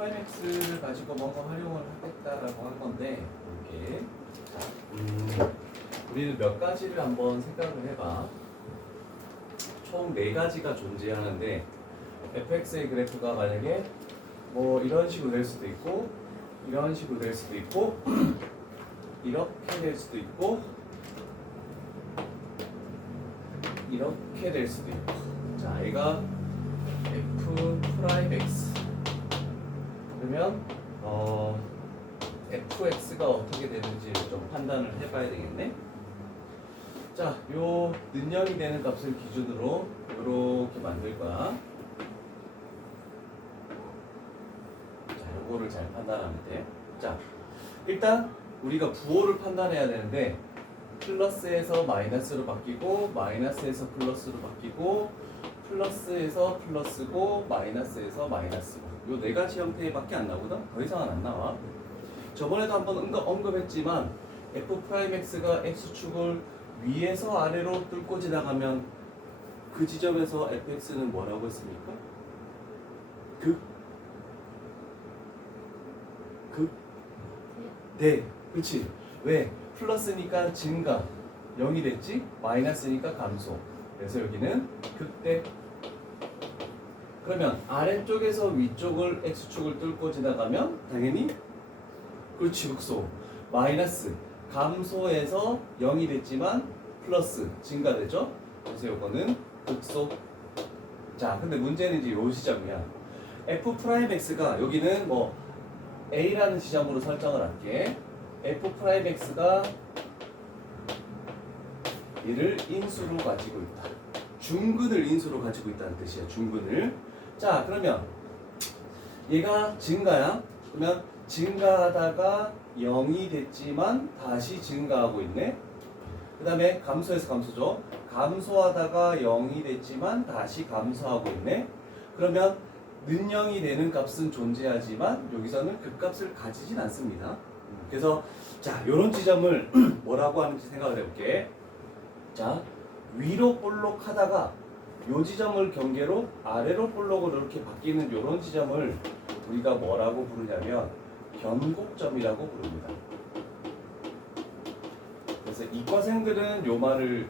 프라임 x를 가지고 뭔가 활용을 하겠다라고 한 건데 이렇게 우리는 몇 가지를 한번 생각을 해봐. 총 4가지가 존재하는데 fx의 그래프가 만약에 뭐 이런 식으로 될 수도 있고 이런 식으로 될 수도 있고 이렇게 될 수도 있고 이렇게 될 수도 있고. 자, 얘가 f 프라임 x 그러면 fx가 어떻게 되는지를 좀 판단을 해봐야 되겠네. 자, 요 능력이 되는 값을 기준으로 이렇게 만들 거야. 자, 요거를 잘 판단하면 돼. 자, 일단 우리가 부호를 판단해야 되는데 플러스에서 마이너스로 바뀌고 마이너스에서 플러스로 바뀌고 플러스에서 플러스고 마이너스에서 마이너스고 요 4가지 형태밖에 안 나오거든? 더 이상은 안 나와. 저번에도 한번 언급했지만 f'x가 x축을 위에서 아래로 뚫고 지나가면 그 지점에서 fx는 뭐라고 했습니까? 네, 그렇지. 왜? 플러스니까 증가 0이 됐지? 마이너스니까 감소. 그래서 여기는 극대. 그러면 아래쪽에서 위쪽을 x축을 뚫고 지나가면 당연히 그렇지 극소. 마이너스 감소해서 0이 됐지만 플러스 증가되죠? 그래서 이거는 극소. 자, 근데 문제는 이제 요 지점이야. f'x가 여기는 뭐 A라는 지점으로 설정을 할게. f'x가 얘를 인수로 가지고 있다. 중근을 인수로 가지고 있다는 뜻이야. 중근을. 자, 그러면 얘가 증가야. 그러면 증가하다가 0이 됐지만 다시 증가하고 있네. 그 다음에 감소해서 감소죠. 감소하다가 0이 됐지만 다시 감소하고 있네. 그러면 는영이 되는 값은 존재하지만 여기서는 그 값을 가지진 않습니다. 그래서 자, 요런 지점을 뭐라고 하는지 생각을 해볼게. 자, 위로 볼록 하다가 요 지점을 경계로 아래로 볼록으로 이렇게 바뀌는 요런 지점을 우리가 뭐라고 부르냐면 변곡점이라고 부릅니다. 그래서 이과생들은 요 말을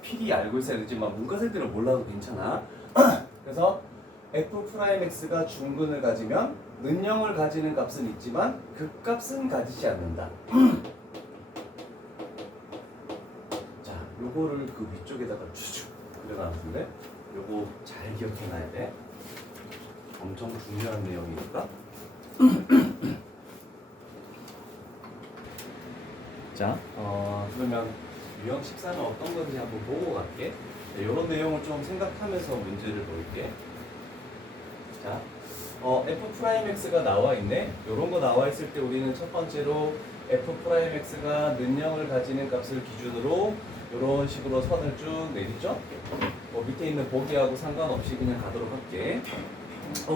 필히 알고 있어야 되지만 문과생들은 몰라도 괜찮아. 그래서 f'x가 중근을 가지면 는영을 가지는 값은 있지만 그 값은 가지지 않는다. 자, 요거를 그 위쪽에다가 추축 그려놨는데 요거 잘 기억해놔야 돼. 엄청 중요한 내용이니까. 자, 그러면 유형 14는 어떤 건지 한번 보고 갈게. 네, 요런 내용을 좀 생각하면서 문제를 볼게. 자, f'x가 나와 있네. 요런 거 나와 있을 때 우리는 첫 번째로 f'x가 는영을 가지는 값을 기준으로 요런 식으로 선을 쭉 내리죠. 밑에 있는 보기하고 상관없이 그냥 가도록 할게.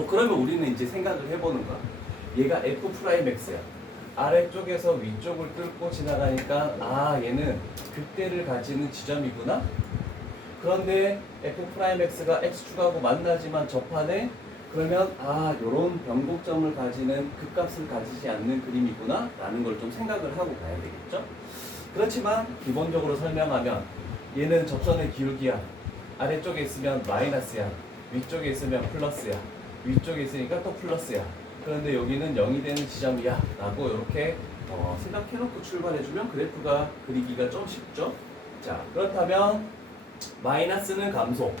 그러면 우리는 이제 생각을 해보는 거야. 얘가 f'x야. 아래쪽에서 위쪽을 뚫고 지나가니까 얘는 극대를 가지는 지점이구나. 그런데 f'x가 x축하고 만나지만 접하네. 그러면 요런 변곡점을 가지는 그 값을 가지지 않는 그림이구나 라는 걸 좀 생각을 하고 가야 되겠죠. 그렇지만 기본적으로 설명하면 얘는 접선의 기울기야. 아래쪽에 있으면 마이너스야. 위쪽에 있으면 플러스야. 위쪽에 있으니까 또 플러스야. 그런데 여기는 0이 되는 지점이야 라고 이렇게 생각해놓고 출발해주면 그래프가 그리기가 좀 쉽죠. 자, 그렇다면 마이너스는 감소,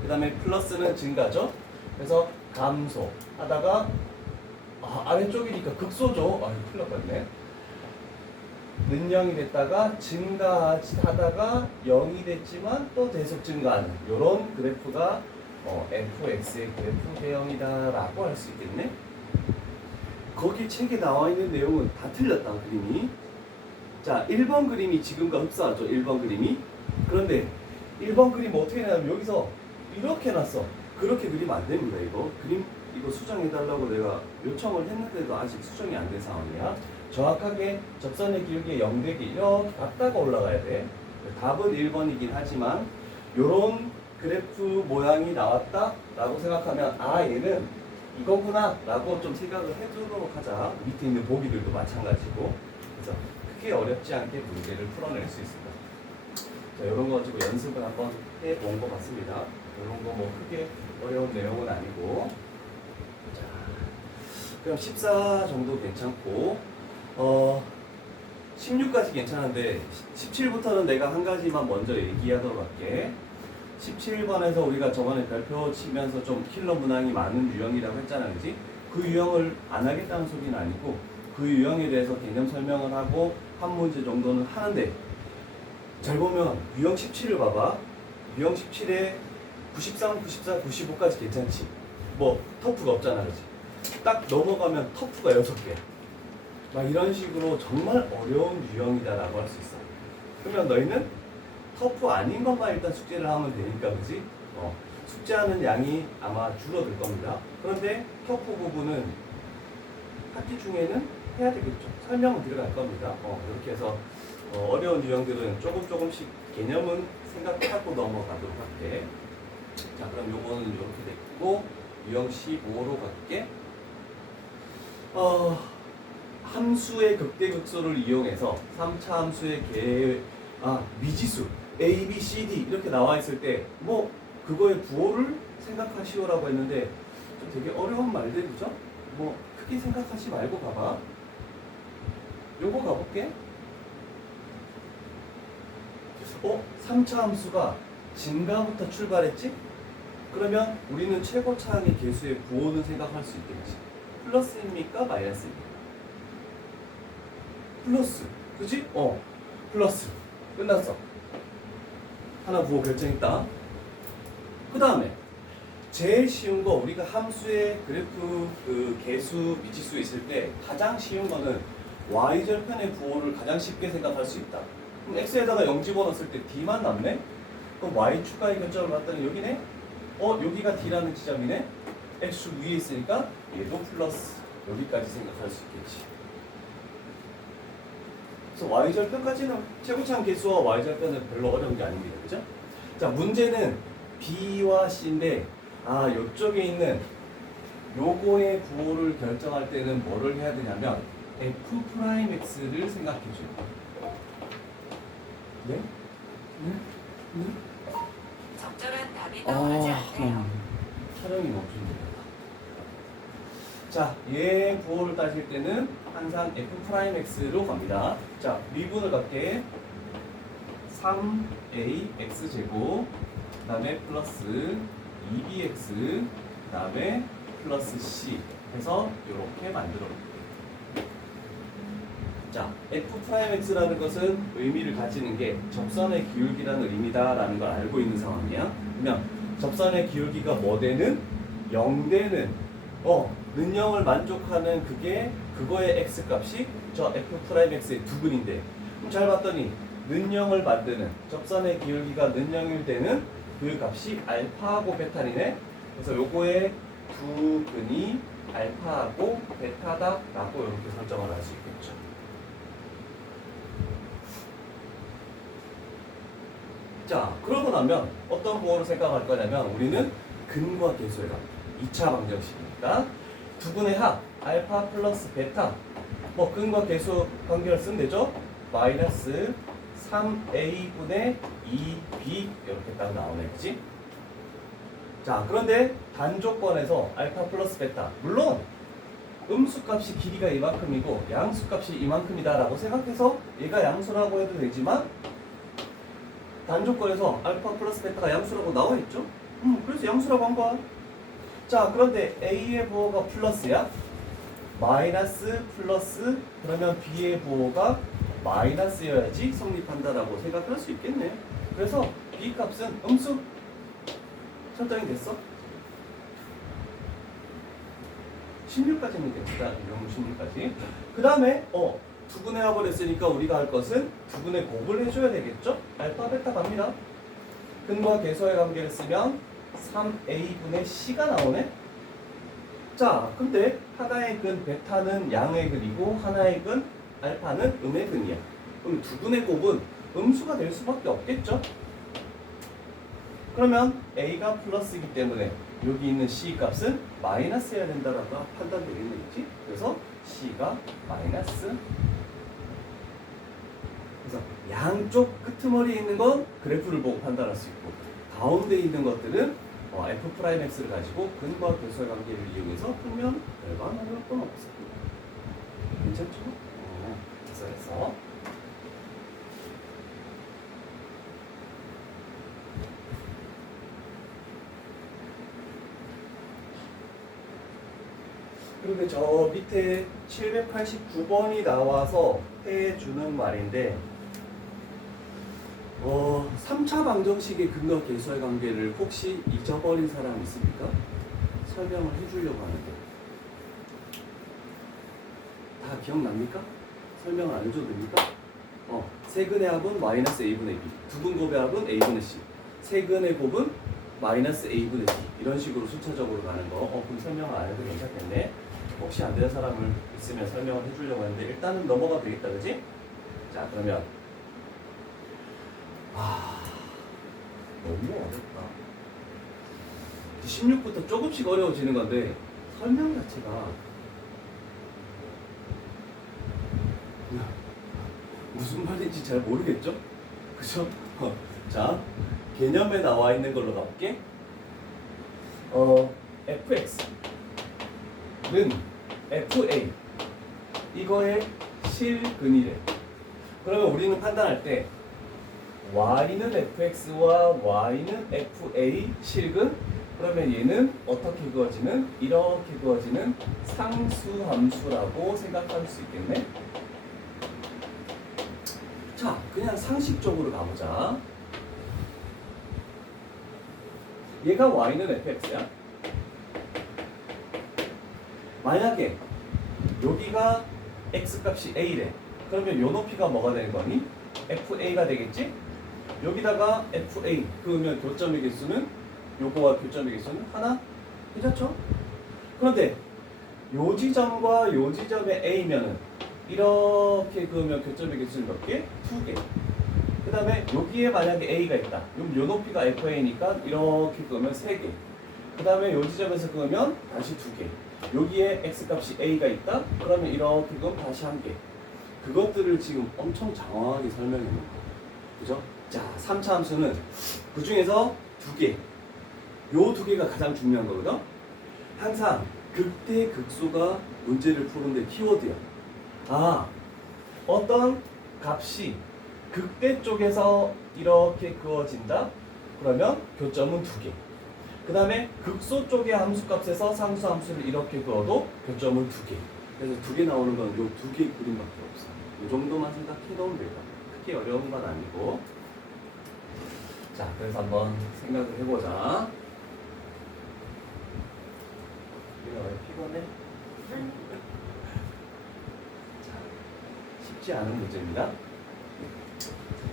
그 다음에 플러스는 증가죠. 그래서 감소 하다가 아래쪽이니까 극소죠. 큰일 났네. 는영이 됐다가 증가하다가 0이 됐지만 또 계속 증가하는 이런 그래프가 fx의 그래프 대형이다라고 할 수 있겠네. 거기 책에 나와 있는 내용은 다 틀렸다, 그림이. 자, 1번 그림이 지금과 흡사하죠. 1번 그림이. 그런데 1번 그림 어떻게 해냐면 여기서 이렇게 해놨어. 그렇게 그리면 안 됩니다. 이거 수정해달라고 내가 요청을 했는데도 아직 수정이 안 된 상황이야. 정확하게 접선의 기울기에 0되기 이렇게 갔다가 올라가야 돼. 답은 1번이긴 하지만 요런 그래프 모양이 나왔다 라고 생각하면 얘는 이거구나 라고 좀 생각을 해두도록 하자. 밑에 있는 보기들도 마찬가지고. 그래서 크게 어렵지 않게 문제를 풀어낼 수 있습니다. 자, 이런 거 가지고 연습을 한번 해본 것 같습니다. 이런 거 뭐 크게 어려운 내용은 아니고. 자, 그럼 14 정도 괜찮고, 16까지 괜찮은데 17부터는 내가 한 가지만 먼저 얘기하도록 할게. 17번에서 우리가 저번에 별표 치면서 좀 킬러 문항이 많은 유형이라고 했잖아, 그지? 그 유형을 안 하겠다는 소리는 아니고 그 유형에 대해서 개념 설명을 하고 한 문제 정도는 하는데, 잘 보면 유형 17을 봐봐. 유형 17에 93, 94, 95까지 괜찮지? 뭐 터프가 없잖아, 그지? 딱 넘어가면 터프가 6개. 막 이런 식으로 정말 어려운 유형이다라고 할 수 있어. 그러면 너희는 터프 아닌 것만 일단 숙제를 하면 되니까, 그지? 숙제하는 양이 아마 줄어들 겁니다. 그런데 터프 부분은 학기 중에는 해야 되겠죠. 설명은 들어갈 겁니다. 이렇게 해서 어려운 유형들은 조금씩 개념은 생각하고 넘어가도록 할게. 자, 그럼 요거는 이렇게 됐고, 유형 15로 갈게. 함수의 극대극소를 이용해서 3차 함수의 미지수 A, B, C, D 이렇게 나와 있을 때 뭐 그거의 부호를 생각하시오라고 했는데 좀 되게 어려운 말들이죠? 뭐 크게 생각하지 말고 봐봐. 요거 가볼게. 3차 함수가 증가부터 출발했지? 그러면 우리는 최고차항의 개수의 부호는 생각할 수 있겠지. 플러스입니까? 마이너스입니까? 플러스. 그치? 플러스. 끝났어. 하나 부호 결정했다. 그 다음에 제일 쉬운 거, 우리가 함수의 그래프 그 개수 미지수 있을 때 가장 쉬운 거는 y절편의 부호를 가장 쉽게 생각할 수 있다. 그럼 x에다가 0 집어넣었을 때 d만 남네? 그럼 y 추가의 견적을 봤더니 여기네? 여기가 d라는 지점이네? x 위에 있으니까 얘도 플러스. 여기까지 생각할 수 있겠지. 그래서 y절편까지는 최고차항 개수와 y절편은 별로 어려운 게 아닙니다. 그죠? 자, 문제는 b와 c인데, 요쪽에 있는 요거의 부호를 결정할 때는 뭐를 해야 되냐면 f'x를 생각해 줘요. 네? 적절한 답이 나오지 않네요. 촬영이 멈춘다. 자, 얘 부호를 따질 때는 항상 f'x로 갑니다. 자, 미분을 갈게. 3ax제곱, 그 다음에 플러스 2bx, 그 다음에 플러스 c 해서 이렇게 만들어 볼게요. 자, f'x라는 것은 의미를 가지는 게 접선의 기울기라는 의미다라는 걸 알고 있는 상황이야. 그러면 접선의 기울기가 뭐 되는? 0 되는, 는영을 만족하는 그거의 x값이 저 f'x의 두근인데, 그럼 잘 봤더니 는영을 만드는 접선의 기울기가 는영일 때는 그 값이 알파하고 베타이네. 그래서 요거의 두근이 알파하고 베타다라고 이렇게 설정을 할 수 있겠죠. 자, 그러고 나면 어떤 부호를 생각할 거냐면 우리는 근과 계수에 갑니다. 2차 방정식이니까 두근의 합 알파 플러스 베타, 뭐 근과 계수 관계를 쓰면 되죠. 마이너스 3a분의 2b 이렇게 딱 나오네, 그치? 자, 그런데 단조건에서 알파 플러스 베타, 물론 음수값이 길이가 이만큼이고 양수값이 이만큼이다 라고 생각해서 얘가 양수라고 해도 되지만, 단조건에서 알파 플러스 베타가 양수라고 나와 있죠? 그래서 양수라고 한 거야. 자, 그런데 A의 부호가 플러스야. 마이너스 플러스, 그러면 B의 부호가 마이너스여야지 성립한다라고 생각할 수 있겠네. 그래서 B 값은 음수 설정이 됐어. 16까지는 됐다. 이런 16까지. 그 다음에 두근의 합을 했으니까 우리가 할 것은 두근의 곱을 해줘야 되겠죠? 알파 베타 갑니다. 근과 계수의 관계를 쓰면 3a분의 c가 나오네. 자, 근데 하나의 근 베타는 양의 근이고 하나의 근 알파는 음의 근이야. 그럼 두근의 곱은 음수가 될 수밖에 없겠죠? 그러면 A가 플러스이기 때문에 여기 있는 C 값은 마이너스여야 된다라고 판단되겠지? 그래서 C가 마이너스. 그래서 양쪽 끄트머리에 있는 건 그래프를 보고 판단할 수 있고 가운데 있는 것들은 F'X를 가지고 근과 교수의 관계를 이용해서 풀면 별반 어려울 건 없습니다. 괜찮죠? 그래서 그리고 저 밑에 789번이 나와서 해주는 말인데 3차 방정식의 근과 계수의 관계를 혹시 잊어버린 사람 있습니까? 설명을 해주려고 하는데 다 기억납니까? 설명을 안 해줘도 됩니까? 세근의 합은 마이너스 a분의 b, 두근곱의 합은 a분의 c, 세근의 곱은 마이너스 a분의 c 이런 식으로 순차적으로 가는 거 그럼 설명을 안 해도 괜찮겠네. 혹시 안 되는 사람을 있으면 설명을 해주려고 하는데 일단은 넘어가도 되겠다 그지? 자 그러면 너무 어렵다. 16부터 조금씩 어려워지는 건데 설명 자체가 무슨 말인지 잘 모르겠죠? 그죠? 자 개념에 나와 있는 걸로 가볼게. fx는 fa 이거의 실근이래. 그러면 우리는 판단할 때 y는 fx와 y는 fa 실근. 그러면 얘는 어떻게 그어지는? 이렇게 그어지는 상수함수라고 생각할 수 있겠네. 자, 그냥 상식적으로 가보자. 얘가 y는 fx야. 만약에 여기가 x값이 a래. 그러면 요 높이가 뭐가 되는 거니? fa가 되겠지? 여기다가 fa 그러면 교점의 개수는 요거와 교점의 개수는 하나? 괜찮죠? 그런데 요 지점과 요 지점의 a면은 이렇게 그으면 교점의 개수는 몇 개? 2개. 그 다음에 여기에 만약에 a가 있다. 그럼 요 높이가 fa니까 이렇게 그으면 3개. 그 다음에 요 지점에서 그으면 다시 2개. 여기에 x값이 a가 있다. 그러면 이렇게 그으면 다시 1개. 그것들을 지금 엄청 장황하게 설명해 놓은 거예요. 그죠? 자, 3차 함수는 그 중에서 2개. 요 2개가 가장 중요한 거거든. 항상 극대 극소가 문제를 푸는데 키워드야. 어떤 값이 극대 쪽에서 이렇게 그어진다? 그러면 교점은 2개. 그 다음에 극소 쪽의 함수값에서 상수함수를 이렇게 그어도 교점은 2개. 그래서 2개 나오는 건 요 2개 그림밖에 없어. 이 정도만 생각해 놓으면 돼요. 크게 어려운 건 아니고. 자, 그래서 한번 생각을 해보자. 우리가 왜 피곤해? 자, 쉽지 않은 문제입니다.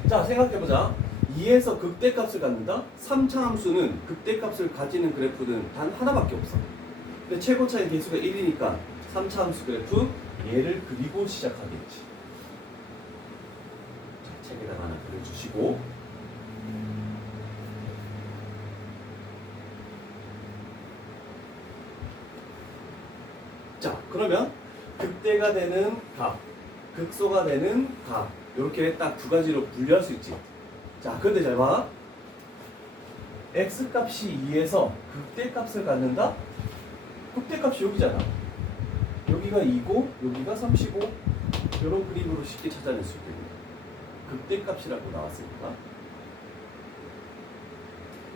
자, 생각해보자. 2에서 극대값을 갖는다? 3차 함수는 극대값을 가지는 그래프는 단 하나밖에 없어. 근데 최고차의 개수가 1이니까 3차 함수 그래프 얘를 그리고 시작하겠지. 자, 책에다가 하나 그려주시고. 자, 그러면 극대가 되는 값, 극소가 되는 값 이렇게 딱 두 가지로 분류할 수 있지. 자, 근데 잘 봐. x값이 2에서 극대값을 갖는다? 극대값이 여기잖아. 여기가 2고 여기가 3이고 이런 그림으로 쉽게 찾아낼 수 있겠네. 극대값이라고 나왔으니까.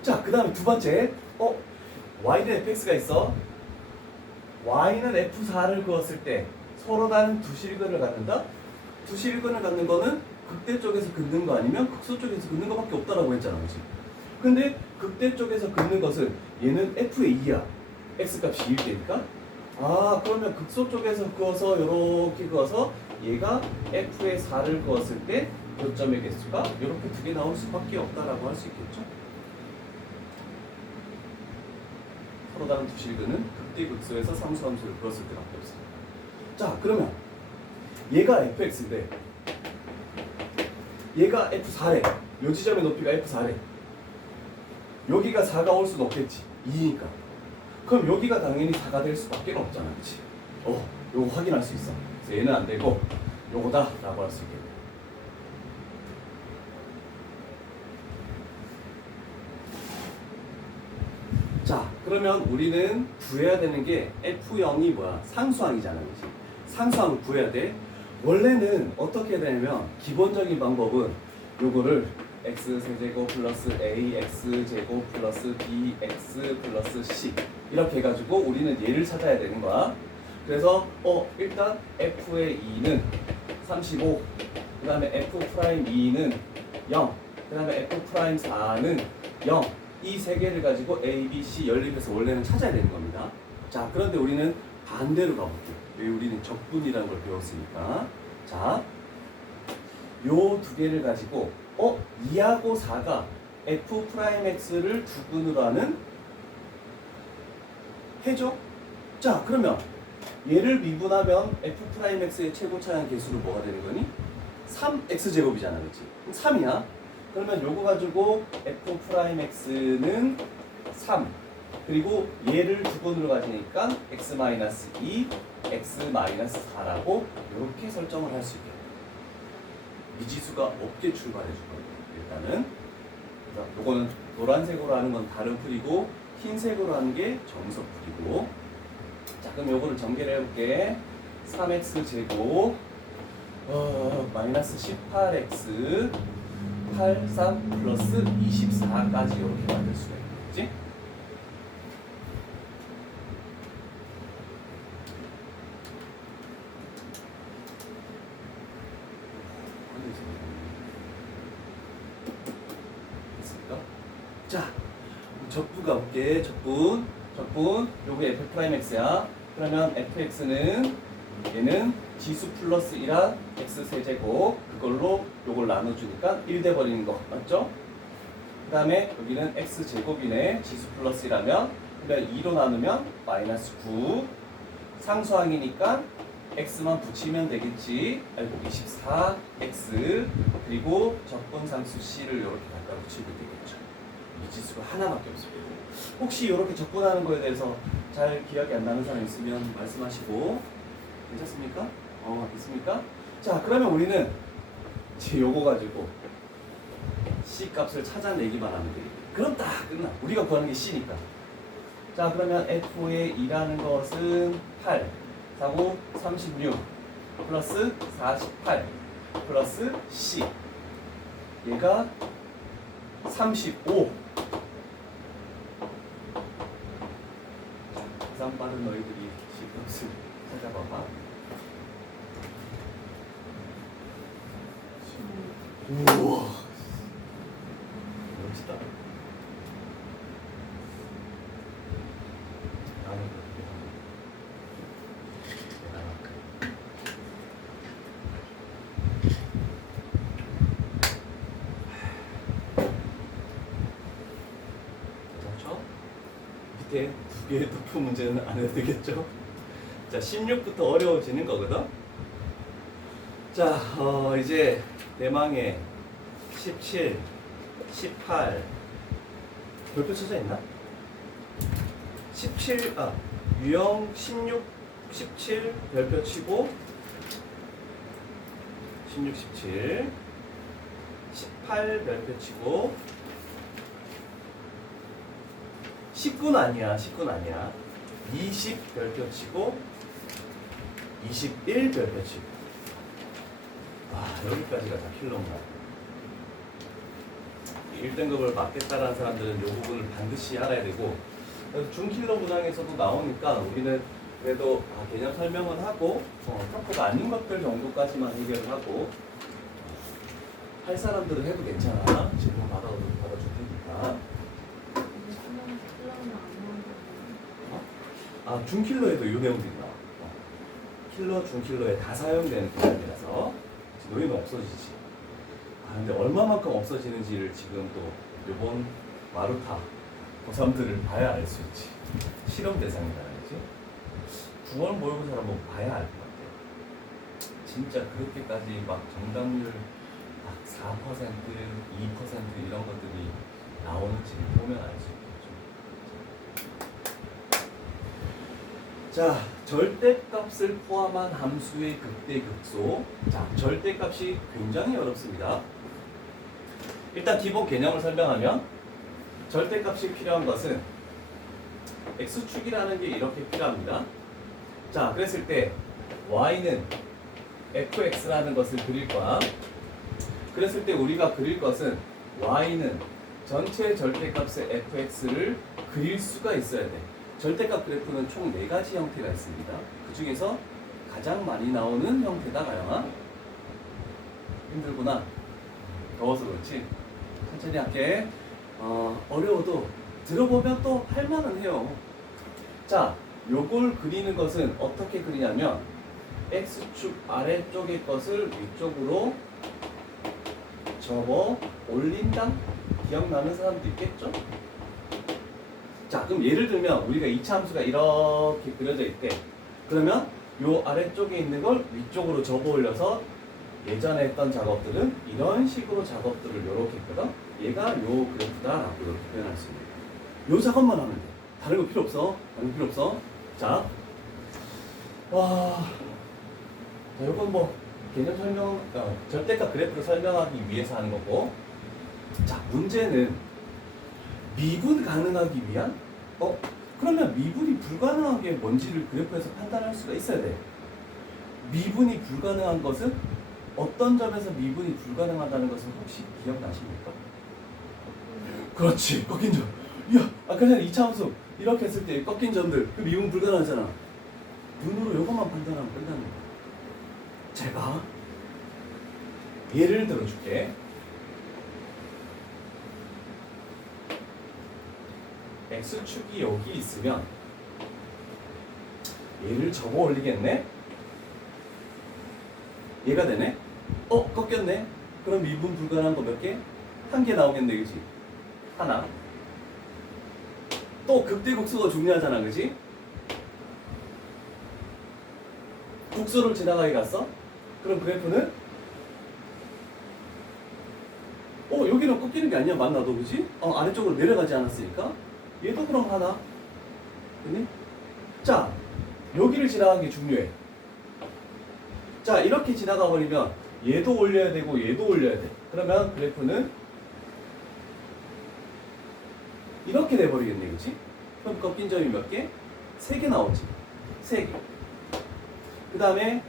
자, 그 다음에 두 번째. y는 fx가 있어. y는 f4를 그었을 때 서로 다른 두 실근을 갖는다? 두 실근을 갖는 거는 극대 쪽에서 긋는 거 아니면 극소 쪽에서 긋는 거밖에 없다라고 했잖아, 그렇지? 근데 극대 쪽에서 긋는 것은 얘는 f의 2야. x값이 2일 때니까. 그러면 극소 쪽에서 그어서 이렇게 그어서 얘가 f의 4를 그었을 때 교점의 개수가 이렇게 두 개 나올 수밖에 없다라고 할 수 있겠죠? 서로 다른 두 실근은 극대 극소에서 상수함수를 그었을 때밖에 없습니다. 자, 그러면 얘가 fx인데 얘가 f4래. 요 지점의 높이가 f4래. 여기가 4가 올 수도 없겠지. 2니까. 그럼 여기가 당연히 4가 될 수밖에 없잖아. 그치? 요거 확인할 수 있어. 그래서 얘는 안 되고 요거다 라고 할 수 있겠네. 자, 그러면 우리는 구해야 되는 게 F0이 뭐야? 상수항이잖아. 그치? 상수항을 구해야 돼. 원래는 어떻게 되냐면 기본적인 방법은 요거를 x세제곱 플러스 ax제곱 플러스 bx 플러스 c 이렇게 해가지고 우리는 얘를 찾아야 되는 거야. 그래서 일단 f의 2는 35, 그 다음에 f'2는 0, 그 다음에 f'4는 0, 이 세 개를 가지고 a, b, c 연립해서 원래는 찾아야 되는 겁니다. 자, 그런데 우리는 반대로 가볼게요. 왜? 우리는 적분이라는 걸 배웠으니까. 자, 요 두 개를 가지고 2하고 4가 f'x를 두근으로 하는 해죠? 자, 그러면 얘를 미분하면 f'x의 최고 차량 개수는 뭐가 되는 거니? 3x제곱이잖아, 그렇지? 그럼 3이야. 그러면 요거 가지고 f'x는 3, 그리고 얘를 두근으로 가지니까 x-2, x-4라고 이렇게 설정을 할 수 있겠다. 미지수가 없게 출발해 줄 거예요. 일단은 요거는 노란색으로 하는 건 다른 풀이고 흰색으로 하는 게 정석 풀이고. 자, 그럼 요거를 전개를 해볼게. 3x 제곱 마이너스 18x 83 플러스 24까지 이렇게 만들 수가 있겠지? 됐습니까? 자, 적분 가볼게. 적분 요게 f'x야. 그러면 fx는 얘는 지수 플러스 1한 x세제곱, 그걸로 요걸 나눠주니까 1 돼버리는 거 맞죠? 그 다음에 여기는 x제곱이네. 지수 플러스 1하면 그러면 2로 나누면 마이너스 9, 상수항이니까 x만 붙이면 되겠지. 아이고 24x, 그리고 적분상수 c를 이렇게 갖다 붙이면 되겠죠. 이 지수가 하나밖에 없습니다. 혹시 이렇게 적분하는 거에 대해서 잘 기억이 안 나는 사람 있으면 말씀하시고. 괜찮습니까? 됐습니까? 자, 그러면 우리는 이제 요거 가지고 C 값을 찾아내기만 하면 되겠다. 그럼 딱 끝나. 우리가 구하는 게 C니까. 자, 그러면 F의 2라는 것은 8, 4고 36, 플러스 48, 플러스 C. 얘가 35. 계산 빠른 너희들이 C 값을 찾아봐봐. 우와, 멋지다. 나는 그렇게 괜찮죠? 밑에 두 개의 도표 문제는 안 해도 되겠죠? 자, 16부터 어려워지는 거거든. 자, 이제 대망의 17, 18 별표 쳐져 있나? 17, 유형 16, 17 별표 치고 16, 17 18 별표 치고 19는 아니야. 19는 아니야. 20 별표 치고 21 별표 치고. 여기까지가 다 킬로인가. 1등급을 맞겠다라는 사람들은 이 부분을 반드시 알아야 되고, 그래서 중킬로 분양에서도 나오니까 우리는 그래도 개념 설명은 하고 터프가 아닌 것들 정도까지만 해결을 하고, 할 사람들은 해도 괜찮아. 질문 받아줄 테니까. 중킬로에도 이 내용들이 나와. 킬로, 중킬로에 다 사용되는 개념이라서 너희는 없어지지. 근데 얼마만큼 없어지는지를 지금 또 요번 마루타 고3들을 봐야 알 수 있지. 실험 대상이라는 거지. 9월 모의고사를 한번 봐야 알 것 같아. 진짜 그렇게까지 막 정답률 막 4%, 2% 이런 것들이 나오는지를 보면 알 수 있겠죠. 자, 절대값을 포함한 함수의 극대극소. 자, 절대값이 굉장히 어렵습니다. 일단 기본 개념을 설명하면 절대값이 필요한 것은 x축이라는 게 이렇게 필요합니다. 자, 그랬을 때 y는 fx라는 것을 그릴 거야. 그랬을 때 우리가 그릴 것은 y는 전체 절대값의 fx를 그릴 수가 있어야 돼. 절대값 그래프는 총 4가지 형태가 있습니다. 그 중에서 가장 많이 나오는 형태다, 가영아. 힘들구나. 더워서 그렇지. 천천히 할게. 어려워도 들어보면 또 할만은 해요. 자, 요걸 그리는 것은 어떻게 그리냐면 x축 아래쪽의 것을 위쪽으로 접어 올린다? 기억나는 사람도 있겠죠? 자, 그럼 예를 들면 우리가 2차 함수가 이렇게 그려져 있대. 그러면 요 아래쪽에 있는 걸 위쪽으로 접어 올려서 예전에 했던 작업들은 이런 식으로 작업들을 이렇게 했거든. 얘가 요 그래프다라고 이렇게 표현할 수 있는 거야. 요 작업만 하면 돼. 다른 거 필요 없어. 다른 거 필요 없어. 자, 와, 자, 요건 뭐 개념 설명, 절대값 그래프를 설명하기 위해서 하는 거고. 자, 문제는 미분 가능하기 위한? 그러면 미분이 불가능한 게 뭔지를 그래프에서 판단할 수가 있어야 돼. 미분이 불가능한 것은 어떤 점에서 미분이 불가능하다는 것은 혹시 기억나십니까? 그렇지, 꺾인 점. 야, 아까 전에 2차 함수 이렇게 했을 때 꺾인 점들, 그 미분 불가능하잖아. 눈으로 이것만 판단하면 끝나는 거야. 제가 예를 들어줄게. x축이 여기 있으면 얘를 접어 올리겠네? 얘가 되네? 꺾였네? 그럼 미분 불가능한 거 몇 개? 1개 나오겠네, 그치? 하나. 또 극대극소가 중요하잖아, 그치? 국소를 지나가게 갔어? 그럼 그래프는? 여기는 꺾이는 게 아니야, 맞나도, 그치? 아래쪽으로 내려가지 않았으니까? 얘도 그럼 하나. 그니? 자, 여기를 지나간 게 중요해. 자, 이렇게 지나가 버리면 얘도 올려야 되고 얘도 올려야 돼. 그러면 그래프는 이렇게 돼버리겠네, 그치? 그럼 꺾인 점이 몇 개? 3개 나오지. 3개. 그 다음에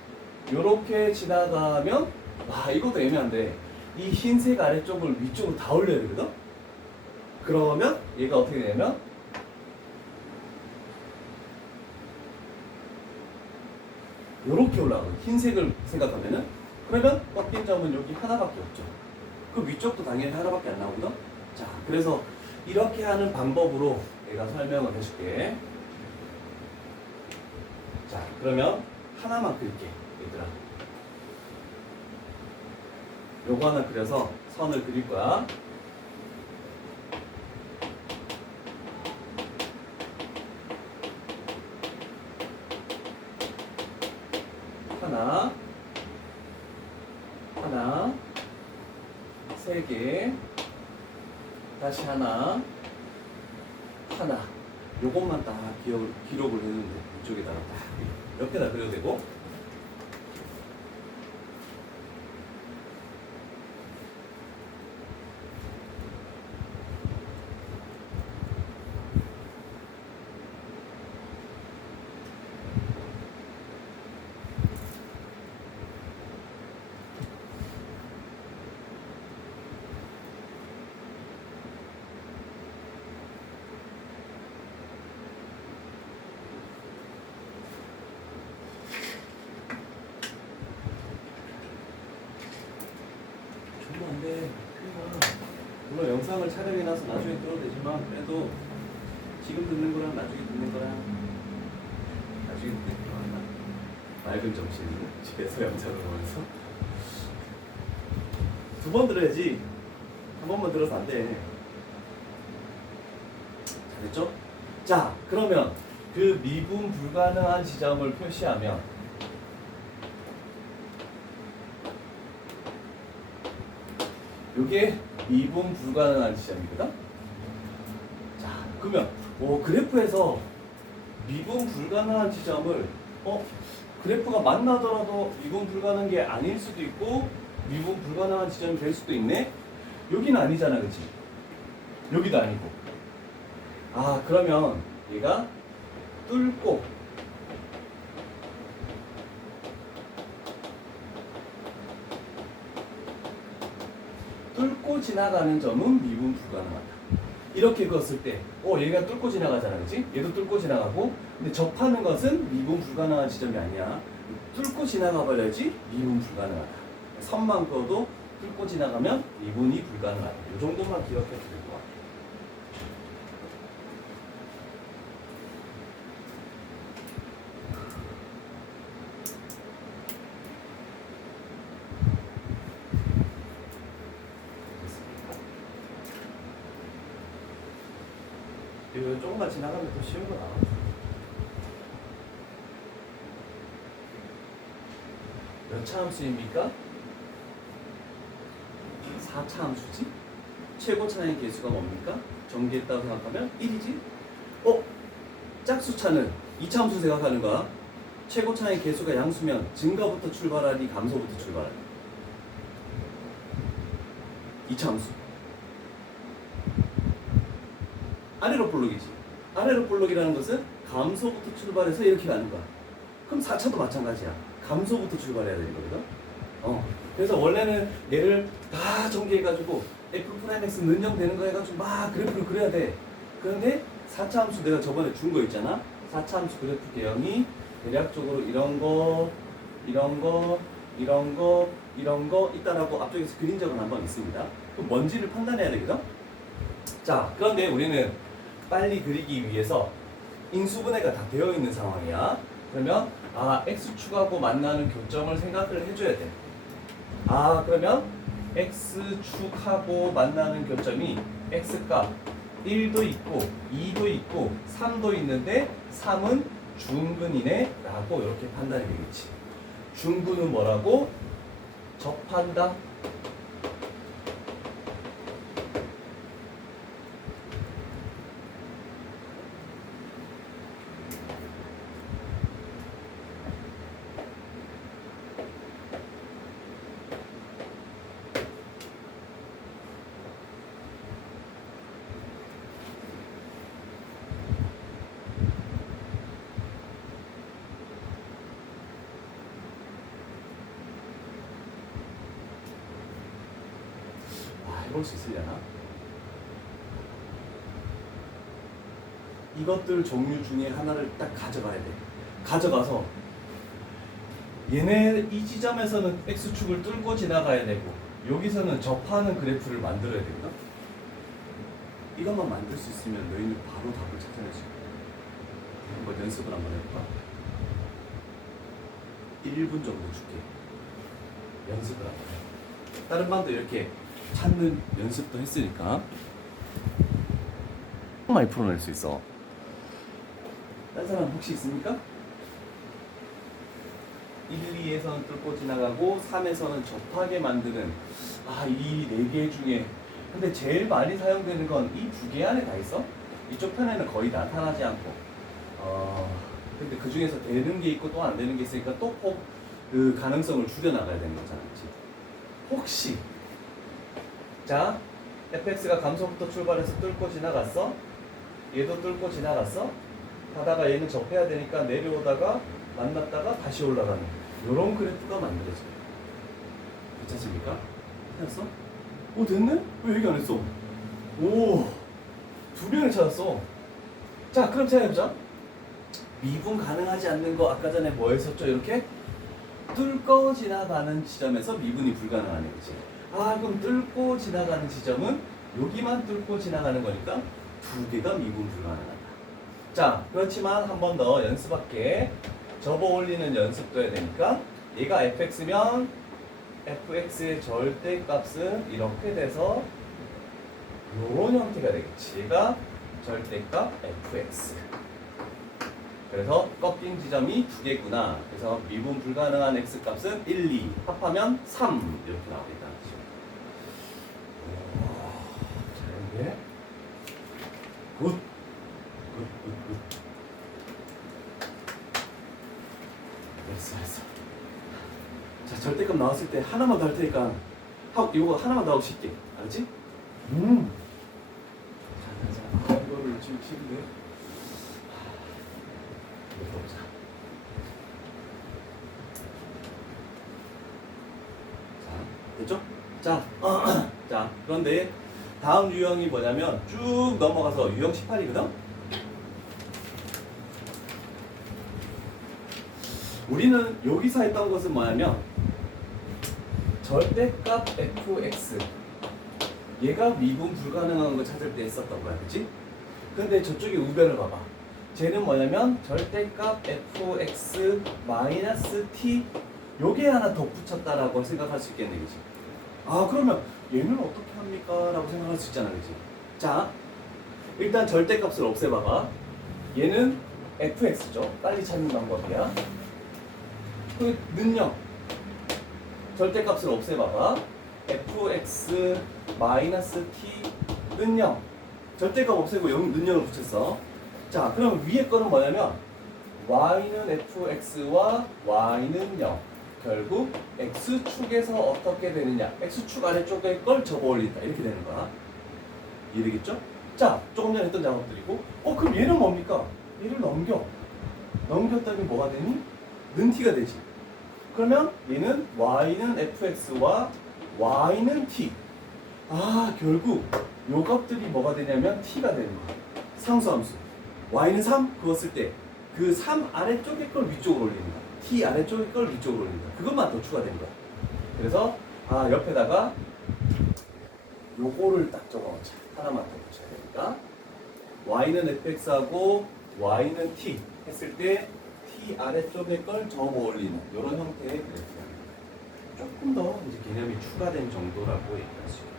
요렇게 지나가면, 와, 이것도 애매한데 이 흰색 아래쪽을 위쪽으로 다 올려야 되거든? 그러면 얘가 어떻게 되냐면 요렇게 올라가고, 흰색을 생각하면은, 그러면 꺾인 점은 여기 하나밖에 없죠. 그 위쪽도 당연히 하나밖에 안 나오거든? 자, 그래서 이렇게 하는 방법으로 내가 설명을 해줄게. 자, 그러면 하나만 그릴게, 얘들아. 요거 하나 그려서 선을 그릴 거야. 하나, 3개, 다시 하나. 요것만 딱 기록을 해놓는데 이쪽에다가 딱 몇 개나 그려도 되고. 안 돼. 물론 영상을 촬영해놔서 나중에 들어도 되지만, 그래도 지금 듣는 거랑 나중에 듣는 거랑, 나중에 듣는 거랑 맑은 정신 집에서 영상을 보면서 2번 들어야지. 한 번만 들어서 안 돼. 잘했죠? 자, 그러면 그 미분 불가능한 지점을 표시하면 요게 미분 불가능한 지점이거든? 그러면 그래프에서 미분 불가능한 지점을 그래프가 만나더라도 미분 불가능한 게 아닐 수도 있고 미분 불가능한 지점이 될 수도 있네. 여기는 아니잖아, 그치? 여기도 아니고. 그러면 얘가 뚫고 지나가는 점은 미분 불가능하다. 이렇게 그었을 때, 얘가 뚫고 지나가잖아, 그치? 얘도 뚫고 지나가고, 근데 접하는 것은 미분 불가능한 지점이 아니야. 뚫고 지나가 버려야지 미분 불가능하다. 선만 그어도 뚫고 지나가면 미분이 불가능하다. 이 정도만 기억해도 될 것 같아. 이거 조금만 지나가면 더 쉬운 거 나와. 몇 차 함수입니까? 4차 함수지? 최고차의 개수가 뭡니까? 전개했다고 생각하면 1이지? 짝수차는 2차 함수 생각하는 거야. 최고차의 개수가 양수면 증가부터 출발하니 감소부터 출발하니? 2차 함수. 아래로 볼록이지. 아래로 볼록이라는 것은 감소부터 출발해서 이렇게 가는 거야. 그럼 4차도 마찬가지야. 감소부터 출발해야 되는 거거든. 그래서 원래는 얘를 다 전개해가지고 F'(x) 는영되는 거 해가지고 막 그래프를 그려야 돼. 그런데 4차 함수 내가 저번에 준 거 있잖아. 4차 함수 그래프 개형이 대략적으로 이런 거 있다라고 앞쪽에서 그린 적은 한 번 있습니다. 그럼 뭔지를 판단해야 되거든. 자, 그런데 우리는 빨리 그리기 위해서 인수분해가 다 되어 있는 상황이야. 그러면 x축하고 만나는 교점을 생각을 해줘야 돼. 그러면 x축하고 만나는 교점이 x값 1도 있고 2도 있고 3도 있는데 3은 중근이네 라고 이렇게 판단이 되겠지. 중근은 뭐라고? 접한다. 해볼 수 있으려나? 이것들 종류 중에 하나를 딱 가져가야 돼. 가져가서 얘네 이 지점에서는 x축을 뚫고 지나가야 되고 여기서는 접하는 그래프를 만들어야 되거든. 이것만 만들 수 있으면 너희는 바로 답을 찾아낼 수 있고. 한번 연습을 한번 해볼까? 1분 정도 줄게. 연습을 한번 해. 다른 반도 이렇게 찾는 연습도 했으니까 많이 풀어낼 수 있어. 다른 사람 혹시 있습니까? 1, 2에서는 뚫고 지나가고 3에서는 접하게 만드는 이 4개 중에 근데 제일 많이 사용되는 건 이 2개 안에 다 있어. 이쪽 편에는 거의 나타나지 않고 근데 그 중에서 되는 게 있고 또 안 되는 게 있으니까 또 꼭 그 가능성을 줄여나가야 되는 거잖아. 그치? 혹시 자, fx가 감소부터 출발해서 뚫고 지나갔어. 얘도 뚫고 지나갔어. 가다가 얘는 접해야 되니까 내려오다가 만났다가 다시 올라가는 이런 그래프가 만들어져요. 괜찮습니까? 찾았어? 됐네? 왜 얘기 안 했어? 2명을 찾았어. 자, 그럼 생각해보자. 미분 가능하지 않는 거 아까 전에 뭐 했었죠? 이렇게 뚫고 지나가는 지점에서 미분이 불가능하네, 그치? 그럼 뚫고 지나가는 지점은 여기만 뚫고 지나가는 거니까 2개가 미분 불가능하다. 자, 그렇지만 한 번 더 연습할게. 접어 올리는 연습도 해야 되니까 얘가 fx면 fx의 절대값은 이렇게 돼서 이런 형태가 되겠지. 얘가 절대값 fx. 그래서 꺾인 지점이 2개구나. 그래서 미분 불가능한 x값은 1, 2 합하면 3 이렇게 나오겠다. 잘했네. 굿. 됐어. 자, 절대값 나왔을 때 하나만 더 할 테니까 이거 하나만 더 하고 쉽게. 알았지? 자. 이거를 지금 키는데. 이거 보자. 자, 됐죠? 자, 자, 그런데 다음 유형이 뭐냐면 쭉 넘어가서 유형 18이거든? 우리는 여기서 했던 것은 뭐냐면 절대값 fx 얘가 미분 불가능한 걸 찾을 때 했었던 거야, 그치? 근데 저쪽에 우변을 봐봐. 쟤는 뭐냐면 절대값 fx 마이너스 t 요게 하나 덧붙였다라고 생각할 수 있겠네, 그치? 아, 그러면 얘는 어떻게 합니까? 라고 생각할 수 있잖아, 그치? 자, 일단 절대값을 없애봐봐. 얘는 fx죠. 빨리 찾는 방법이야. 그 는요. 절대값을 없애봐봐. fx 마이너스 t는 0. 절대값 없애고 는 0을 붙였어. 자, 그럼 위에 거는 뭐냐면 y는 fx와 y는 0. 결국 x축에서 어떻게 되느냐. x축 아래쪽에 걸 접어 올린다. 이렇게 되는 거야. 이해되겠죠? 자, 조금 전에 했던 작업들이고. 그럼 얘는 뭡니까? 얘를 넘겼더니 뭐가 되니? 는 t가 되지. 그러면 얘는 y는 fx와 y는 t. 아, 결국 요 값들이 뭐가 되냐면 t가 되는 거야. 상수함수. y는 3 그었을 때 그 3 아래쪽에 걸 위쪽으로 올린다. t 아래쪽에 걸 위쪽으로 올린다. 그것만 더 추가된 거야. 그래서 옆에다가 요거를 딱 적어놓자. 하나만 더 붙여야 되니까. y는 fx하고 y는 t 했을 때 t 아래쪽에 걸 접어 올리는 이런 형태의 그래프입니다. 조금 더 이제 개념이 추가된 정도라고 얘기할 수 있어요.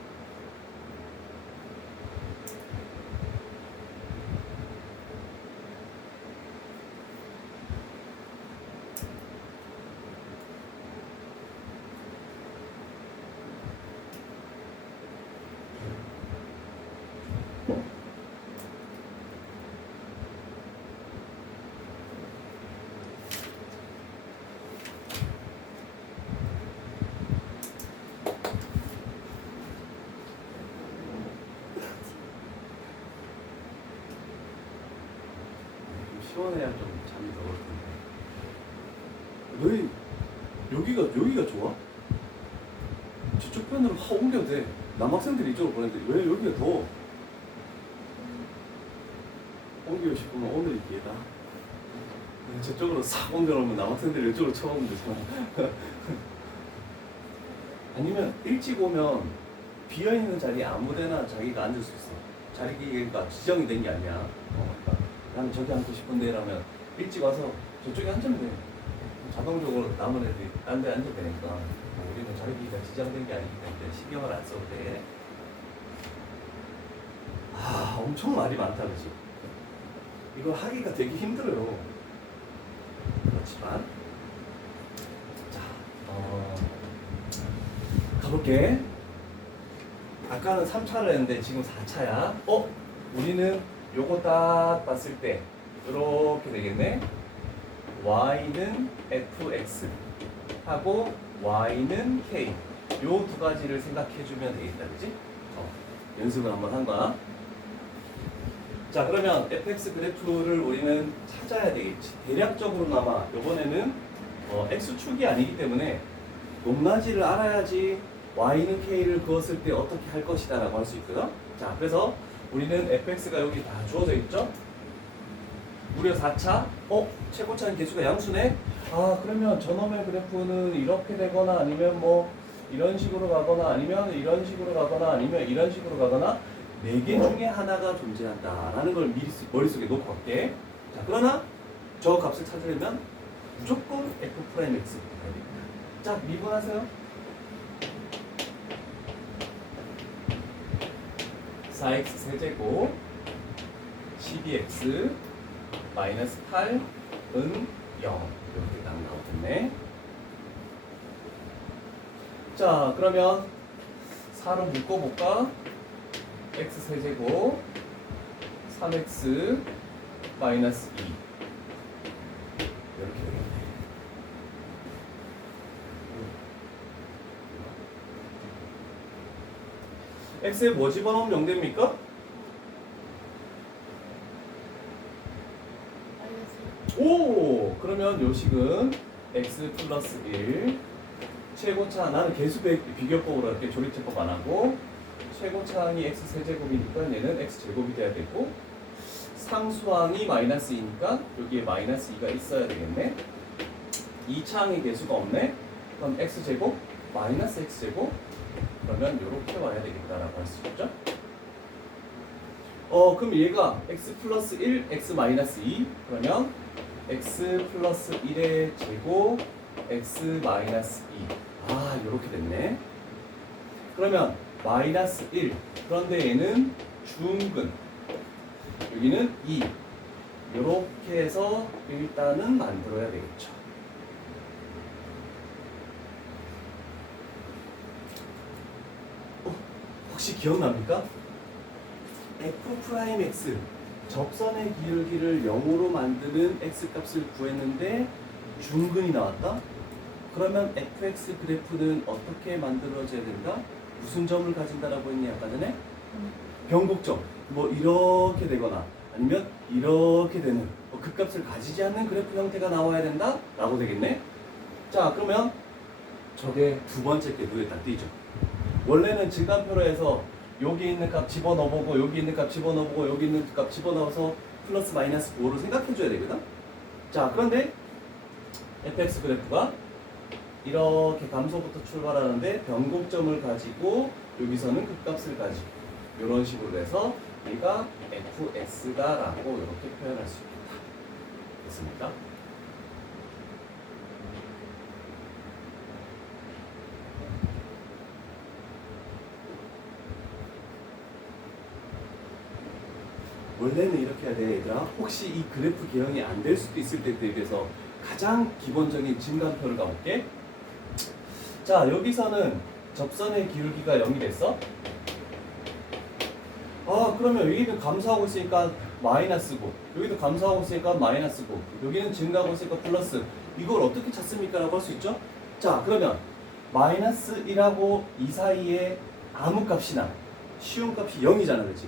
시원해야 좀 잠이 더 올 텐데. 너희 여기가 좋아? 저쪽 편으로 확 옮겨도 돼. 남학생들이 이쪽으로 보내는데 왜 여기가 더 옮기고 싶으면 오늘이 기회다. 저쪽으로 싹 옮겨놓으면 남학생들이 이쪽으로 쳐오면 되잖아. 아니면 일찍 오면 비어있는 자리에 아무데나 자기가 앉을 수 있어. 자리가 지정이 된 게 아니야. 그러니까 나는 저기 앉고 싶은데 라면 일찍 와서 저쪽에 앉으면 돼. 자동적으로 남은 애들이 딴 데 앉으면 되니까. 우리는 자리가 지정된 게 아니기 때문에 신경을 안 써도 돼. 엄청 말이 많다, 그치? 이거 하기가 되게 힘들어요. 그렇지만 자, 가볼게. 아까는 3차를 했는데 지금 4차야. 우리는 요거 딱 봤을 때 이렇게 되겠네. y는 fx 하고 y는 k. 요 두 가지를 생각해주면 되겠다, 그치? 연습을 한번 한 거야. 자, 그러면 fx 그래프를 우리는 찾아야 되겠지. 대략적으로나마 이번에는 x축이 아니기 때문에 높낮이를 알아야지 y는 k를 그었을 때 어떻게 할 것이다 라고 할 수 있거든. 자, 그래서 우리는 fx가 여기 다 주어져 있죠. 무려 4차. 최고차는 개수가 양수네. 그러면 저놈의 그래프는 이렇게 되거나 아니면 뭐 이런 식으로 가거나 아니면 이런 식으로 가거나 아니면 이런 식으로 가거나 4개 중에 하나가 존재한다라는 걸 미리 머릿속에 놓고 갈게. 자, 그러나 저 값을 찾으려면 무조건 f'(x) 가야 됩니다. 자, 미분하세요. 4x 세제곱 12x 마이너스 8은 0 이렇게 딱 나오겠네. 자, 그러면 4로 묶어볼까? x 세제곱 3x 마이너스 2 이렇게 되겠네. x에 뭐 집어넣으면 0 됩니까? 오! 그러면 요식은 x 플러스 1 최고차 나는 계수 비교법으로 이렇게 조립제법 안 하고 최고차항이 x 세제곱이니까 얘는 x 제곱이 돼야 되고 상수항이 마이너스 2니까 여기에 마이너스 2가 있어야 되겠네. 2차항의 개수가 없네. 그럼 x 제곱 마이너스 x 제곱 그러면 이렇게 와야 되겠다라고 할 수 있죠. 그럼 얘가 x 플러스 1, x 마이너스 2 그러면 x 플러스 1의 제곱 x 마이너스 2 이렇게 됐네. 그러면 마이너스 1 그런데 얘는 중근 여기는 2 이렇게 해서 일단은 만들어야 되겠죠. 혹시 기억납니까? f'(x) 접선의 기울기를 0으로 만드는 x 값을 구했는데 중근이 나왔다? 그러면 fx 그래프는 어떻게 만들어져야 된다? 무슨 점을 가진다라고 했니 아까 전에? 변곡점. 뭐 이렇게 되거나 아니면 이렇게 되는 극값을 가지지 않는 그래프 형태가 나와야 된다? 라고 되겠네? 자 그러면 저게 두 번째 게 눈에 딱 띄죠. 원래는 증간표로 해서 여기 있는 값 집어넣어보고 여기 있는 값 집어넣어보고 여기 있는 값 집어넣어서 플러스 마이너스 5로 생각해줘야 되거든. 자 그런데 fx 그래프가 이렇게 감소부터 출발하는데 변곡점을 가지고 여기서는 극값을 가지고 이런 식으로 해서 얘가 fx다 라고 이렇게 표현할 수 있겠다. 됐습니까? 원래는 이렇게 해야 돼 얘들아. 혹시 이 그래프 개형이 안 될 수도 있을 때 대비해서 가장 기본적인 증간표를 가볼게. 자 여기서는 접선의 기울기가 0이 됐어. 그러면 여기는 감소하고 있으니까 마이너스고 여기도 감소하고 있으니까 마이너스고 여기는 증가하고 있으니까 플러스. 이걸 어떻게 찾습니까? 라고 할 수 있죠. 자 그러면 마이너스 1하고 2 사이에 아무 값이나 쉬운 값이 0이잖아 그렇지?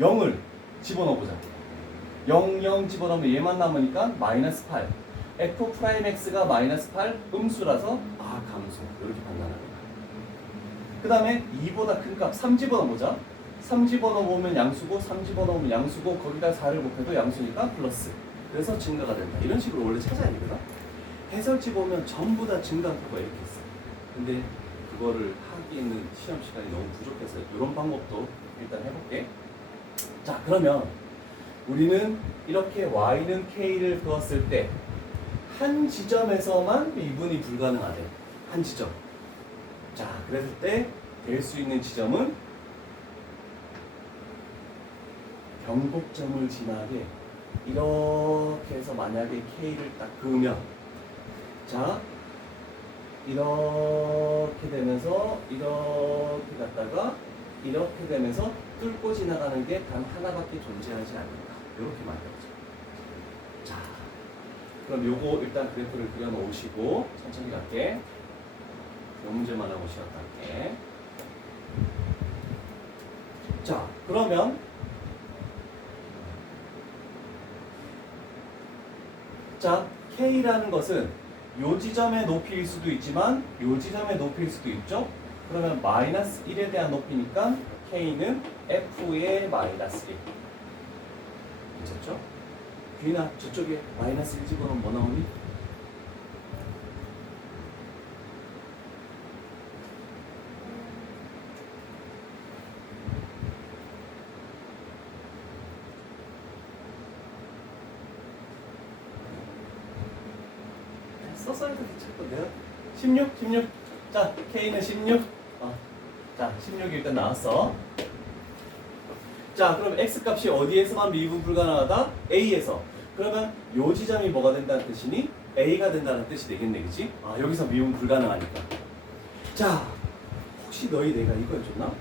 0을 집어넣어보자. 0, 0 집어넣으면 얘만 남으니까 마이너스 8. f'x가 마이너스 8 음수라서 감소. 이렇게 판단합니다. 그 다음에 2보다 큰 값 3 집어넣어보자. 3 집어넣으면 양수고 3 집어넣으면 양수고 거기다 4를 곱해도 양수니까 플러스. 그래서 증가가 된다. 이런 식으로 원래 찾아야 되거든. 해설지 보면 전부 다 증가표가 이렇게 있어. 근데 그거를 하기에는 시험 시간이 너무 부족해서 이런 방법도 일단 해볼게. 자 그러면 우리는 이렇게 y는 k를 그었을 때 한 지점에서만 미분이 불가능하대. 한 지점. 자 그랬을 때 될 수 있는 지점은 변곡점을 지나게 이렇게 해서 만약에 k를 딱 그으면 자 이렇게 되면서 이렇게 갔다가 이렇게 되면서 뚫고 지나가는 게 단 하나밖에 존재하지 않는다. 이렇게 만들어져. 자, 그럼 요거 일단 그래프를 그려 놓으시고 천천히 갈게. 요 문제만 하고 쉬었다 할게. 자, 그러면 자, K라는 것은 요 지점의 높이일 수도 있지만 요 지점의 높이일 수도 있죠. 그러면 마이너스 1에 대한 높이니까 K는 F의 마이너스 1. 괜찮죠? 귀나 저쪽에 마이너스 1 집어넣으면 뭐 나오니? 썼어야 돼. 자꾸 내가 16. 자, K는 16. 자, 16이 일단 나왔어. 자, 그럼 X 값이 어디에서만 미분 불가능하다? A에서. 그러면 요 지점이 뭐가 된다는 뜻이니? A가 된다는 뜻이 되겠네, 그치? 여기서 미분 불가능하니까. 자, 혹시 너희 내가 이거 해줬나?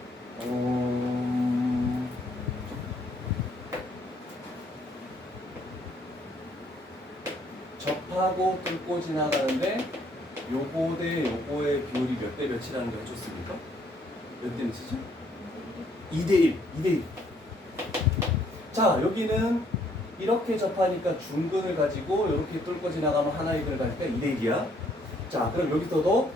접하고 뚫고 지나가는데 요거 대 요거의 비율이 몇 대 몇이라는 거 해줬습니까? 몇 대 몇이죠? 2대1, 2대1. 자, 여기는 이렇게 접하니까 중근을 가지고 이렇게 뚫고 지나가면 하나의 근을 가니까 2대1이야. 자, 그럼 여기서도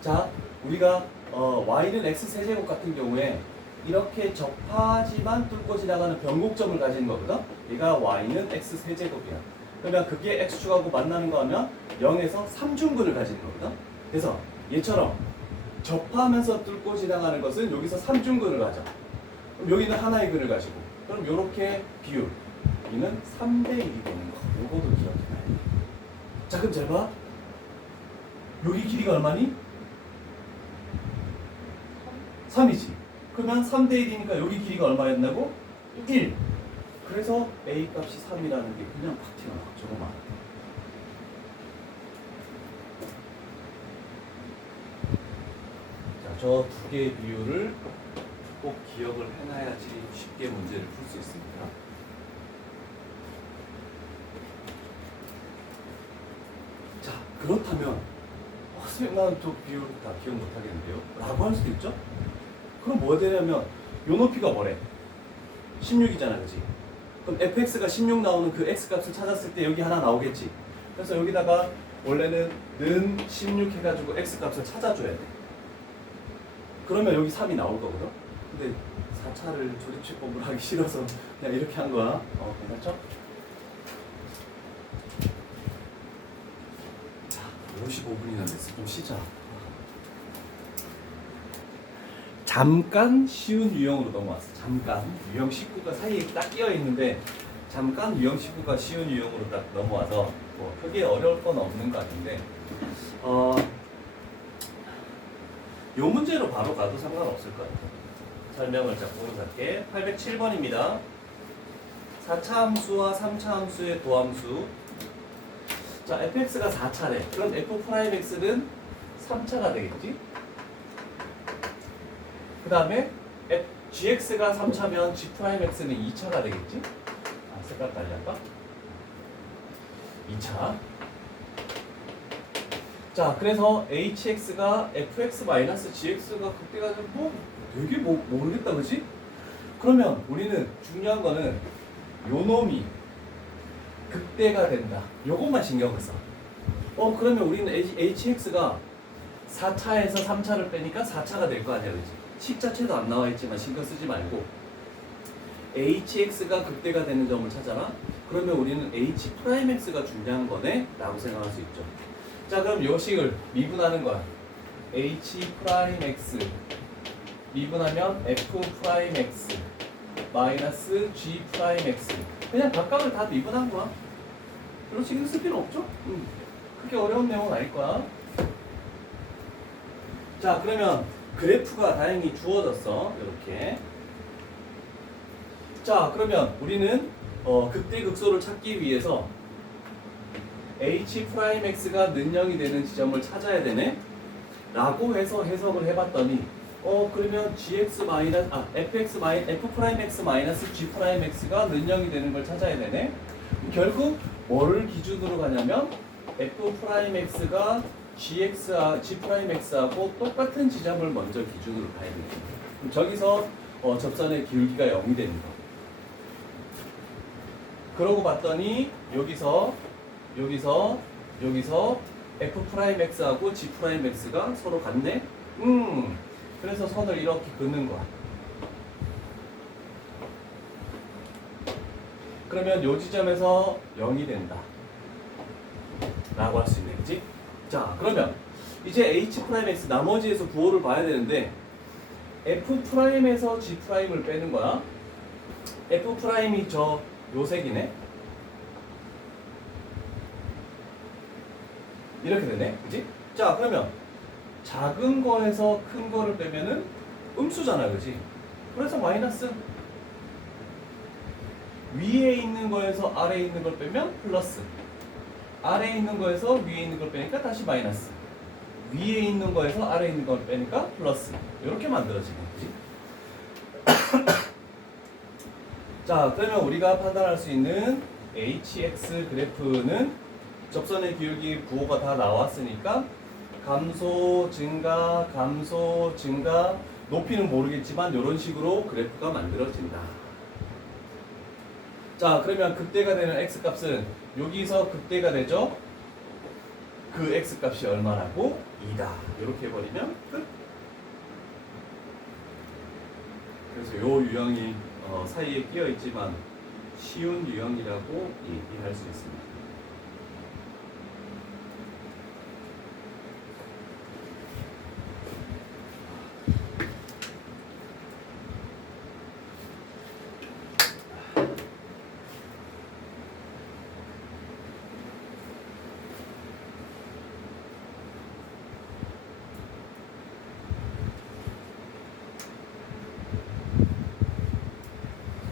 자, 우리가 y는 x 세제곱 같은 경우에 이렇게 접하지만 뚫고 지나가는 변곡점을 가진 거거든. 얘가 y는 x 세제곱이야. 그러면 그게 x축하고 만나는 거 하면 0에서 3중근을 가지는 거거든. 그래서 얘처럼 접하면서 뚫고 지나가는 것은 여기서 3중근을 가져. 그럼 여기는 하나의 근을 가지고. 그럼 요렇게 비율. 여기는 3대1이 되는 거. 요거도 기억해놔야 돼. 자, 그럼 잘 봐. 여기 길이가 얼마니? 3이지. 그러면 3대1이니까 여기 길이가 얼마였나고? 1. 그래서 A 값이 3이라는 게 그냥 팍 튀어나와. 저거만. 자, 저 두 개의 비율을 꼭 기억을 해놔야지 쉽게 문제를 풀 수 있습니다. 자, 그렇다면 선생님 나는 저 비율 다 기억 못하겠는데요? 라고 할 수도 있죠? 그럼 뭐 되냐면 요 높이가 뭐래? 16이잖아, 그치? 그럼 fx가 16 나오는 그 x 값을 찾았을 때 여기 하나 나오겠지? 그래서 여기다가 원래는 는 16 해가지고 x 값을 찾아줘야 돼. 그러면 여기 3이 나올 거거든? 근데 4차를 조립치법을 하기 싫어서 그냥 이렇게 한 거야. 괜찮죠? 자, 55분이나 됐어. 좀 쉬자. 잠깐 쉬운 유형으로 넘어왔어. 잠깐 유형 19가 사이에 딱 끼어 있는데 잠깐 유형 19가 쉬운 유형으로 딱 넘어와서 뭐 크게 어려울 건 없는 것 같은데 요 문제로 바로 가도 상관없을 것 같아요. 설명을 잡고 갈게. 807번입니다. 4차 함수와 3차 함수의 도함수. 자, fx가 4차래. 그럼 f'x는 3차가 되겠지? 그 다음에 gx가 3차면 g'x는 2차가 되겠지? 색깔 달리 할까? 2차. 자, 그래서 hx가 fx-gx가 그때가 뭐 되게 모르겠다, 그지? 그러면 우리는 중요한 거는 요 놈이 극대가 된다. 요것만 신경을 써. 그러면 우리는 hx가 4차에서 3차를 빼니까 4차가 될 거 아니야, 그지? 식 자체도 안 나와 있지만 신경 쓰지 말고 hx가 극대가 되는 점을 찾아라. 그러면 우리는 h'x가 중요한 거네 라고 생각할 수 있죠. 자, 그럼 요 식을 미분하는 거야. h'x 미분하면 f'x 마이너스 g'x. 그냥 각각을 다 미분한 거야. 별로 신경 쓸 필요 없죠? 그렇게 어려운 내용은 아닐 거야. 자, 그러면 그래프가 다행히 주어졌어. 이렇게. 자, 그러면 우리는 극대 극소를 찾기 위해서 h'x가 는 0이 되는 지점을 찾아야 되네 라고 해서 해석을 해봤더니 그러면 f'x 마이너스 g'x가 는 0이 되는 걸 찾아야 되네. 결국 뭐를 기준으로 가냐면 f'x가 g'x하고 똑같은 지점을 먼저 기준으로 가야 됩니다. 그럼 저기서 접선의 기울기가 0이 되는 거. 그러고 봤더니 여기서 f'x하고 g'x가 서로 같네? 그래서 선을 이렇게 긋는 거야. 그러면 요 지점에서 0이 된다 라고 할 수 있네, 그치? 자, 그러면 이제 h'x 나머지에서 부호를 봐야 되는데 f'에서 g'을 빼는 거야. f'이 요 색이네. 이렇게 되네, 그치? 자, 그러면 작은 거에서 큰 거를 빼면은 음수잖아, 그치? 그래서 마이너스. 위에 있는 거에서 아래에 있는 걸 빼면 플러스. 아래에 있는 거에서 위에 있는 걸 빼니까 다시 마이너스. 위에 있는 거에서 아래에 있는 걸 빼니까 플러스 이렇게 만들어지는 거지. 자, 그러면 우리가 판단할 수 있는 hx 그래프는 접선의 기울기 부호가 다 나왔으니까 감소, 증가, 감소, 증가, 높이는 모르겠지만 이런 식으로 그래프가 만들어진다. 자, 그러면 극대가 되는 x값은 여기서 극대가 되죠? 그 x값이 얼마라고? 2다. 이렇게 해버리면 끝. 그래서 요 유형이 사이에 끼어 있지만 쉬운 유형이라고 얘기할 수 있습니다.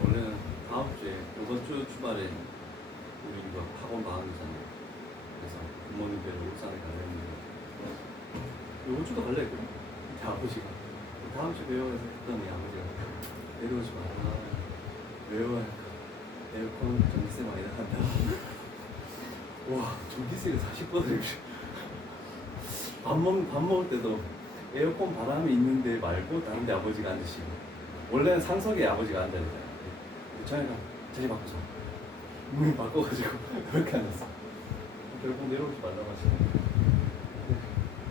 원래는 다음 주에 이번 주 주말에 우리 이거 학원 방학이잖아요. 그래서 부모님들 울산에 가려 했는데 이번 주도 갈래 했거든. 근데 아버지가 다음 주 배워서 했더니 아버지가 내려오지 마라. 외워야 할까? 에어컨 전기세 많이 나간다. 와, 전기세가 40%를 밥 먹을 때도 에어컨 바람이 있는데 말고 다른 데 아버지가 앉으시고 원래는 상석에 아버지가 앉아야 되잖아요. 저희가 자리 바꾸자. 문을 바꿔가지고 그렇게 앉았어. 결국 내려오지 말라고 하시네.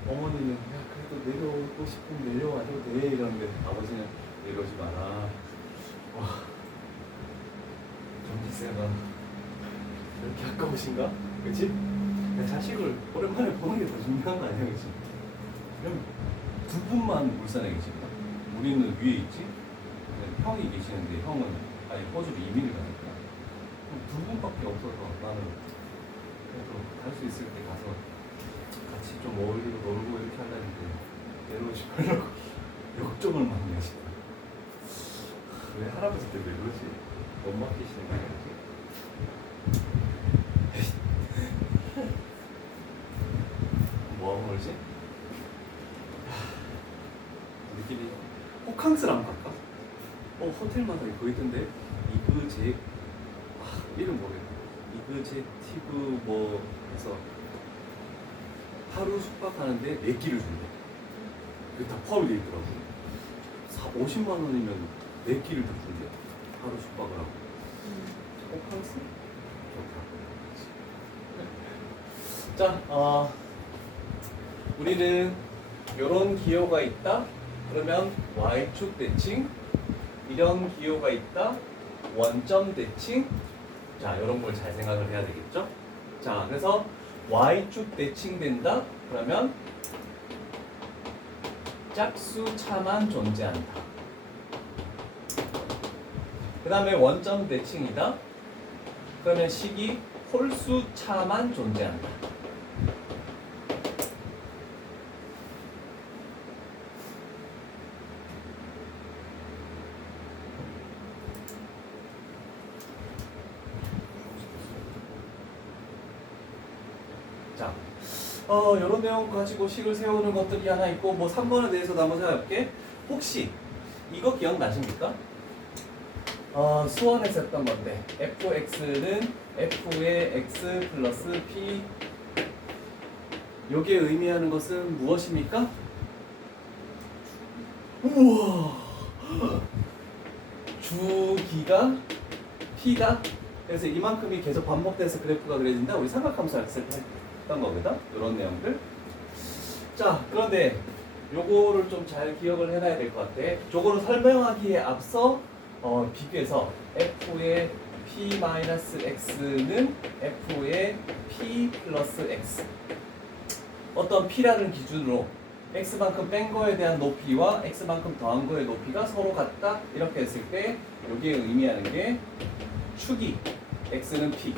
어머니는 야 그래도 내려오고 싶으면 내려와도 돼 이러는데 아버지는 내려오지 마라. 와, 전기세가 이렇게 아까우신가? 그치? 자식을 오랜만에 보는 게 더 중요한 거 아니야, 그치? 그럼 두 분만 울산에 계십니다. 우리는 위에 있지? 형이 계시는데 형은 아니 호주로 이민을 가니까 두 분밖에 없어서 나는 그래도 갈 수 있을 때 가서 같이 좀 어울리고 놀고 이렇게 하려는데 내려오지 말라고 역정을 많이 하시더라. 왜 할아버지들 왜 그러지? 못 맡기시는 거 아니지? 뭐하고 놀지? 우리끼리 호캉스를 한번 갈까? 호텔마다 그거 있던데 이그제 이름 모르겠다. 이그제티브 뭐 해서 하루 숙박하는데 4끼를 준대. 그게 다 포함이 돼 있더라고. 50만 원이면 4끼를 다 준대. 하루 숙박을 하고. 호캉스? 좋다. 자, 우리는 이런 기호가 있다. 그러면 y축 대칭. 이런 기호가 있다. 원점 대칭. 자, 이런 걸 잘 생각을 해야 되겠죠? 자, 그래서 y축 대칭된다. 그러면 짝수차만 존재한다. 그 다음에 원점 대칭이다. 그러면 식이 홀수차만 존재한다. 자, 이런 내용 가지고 식을 세우는 것들이 하나 있고, 뭐 3번에 대해서도 한번 생각해볼게. 혹시 이거 기억나십니까? 수원에서 했던 건데 fx는 f의 x 플러스 p 요게 의미하는 것은 무엇입니까? 우와, 주기가 p다. 그래서 이만큼이 계속 반복돼서 그래프가 그려진다. 우리 삼각함수 했을 때 했던 거거든. 이런 내용들. 자, 그런데 요거를 좀 잘 기억을 해놔야 될 것 같아. 요거를 설명하기에 앞서 비교해서 f의 p-x는 f의 p 플러스 x 어떤 p라는 기준으로 x만큼 뺀 거에 대한 높이와 x만큼 더한 거의 높이가 서로 같다 이렇게 했을 때 여기에 의미하는 게 축이 x는 p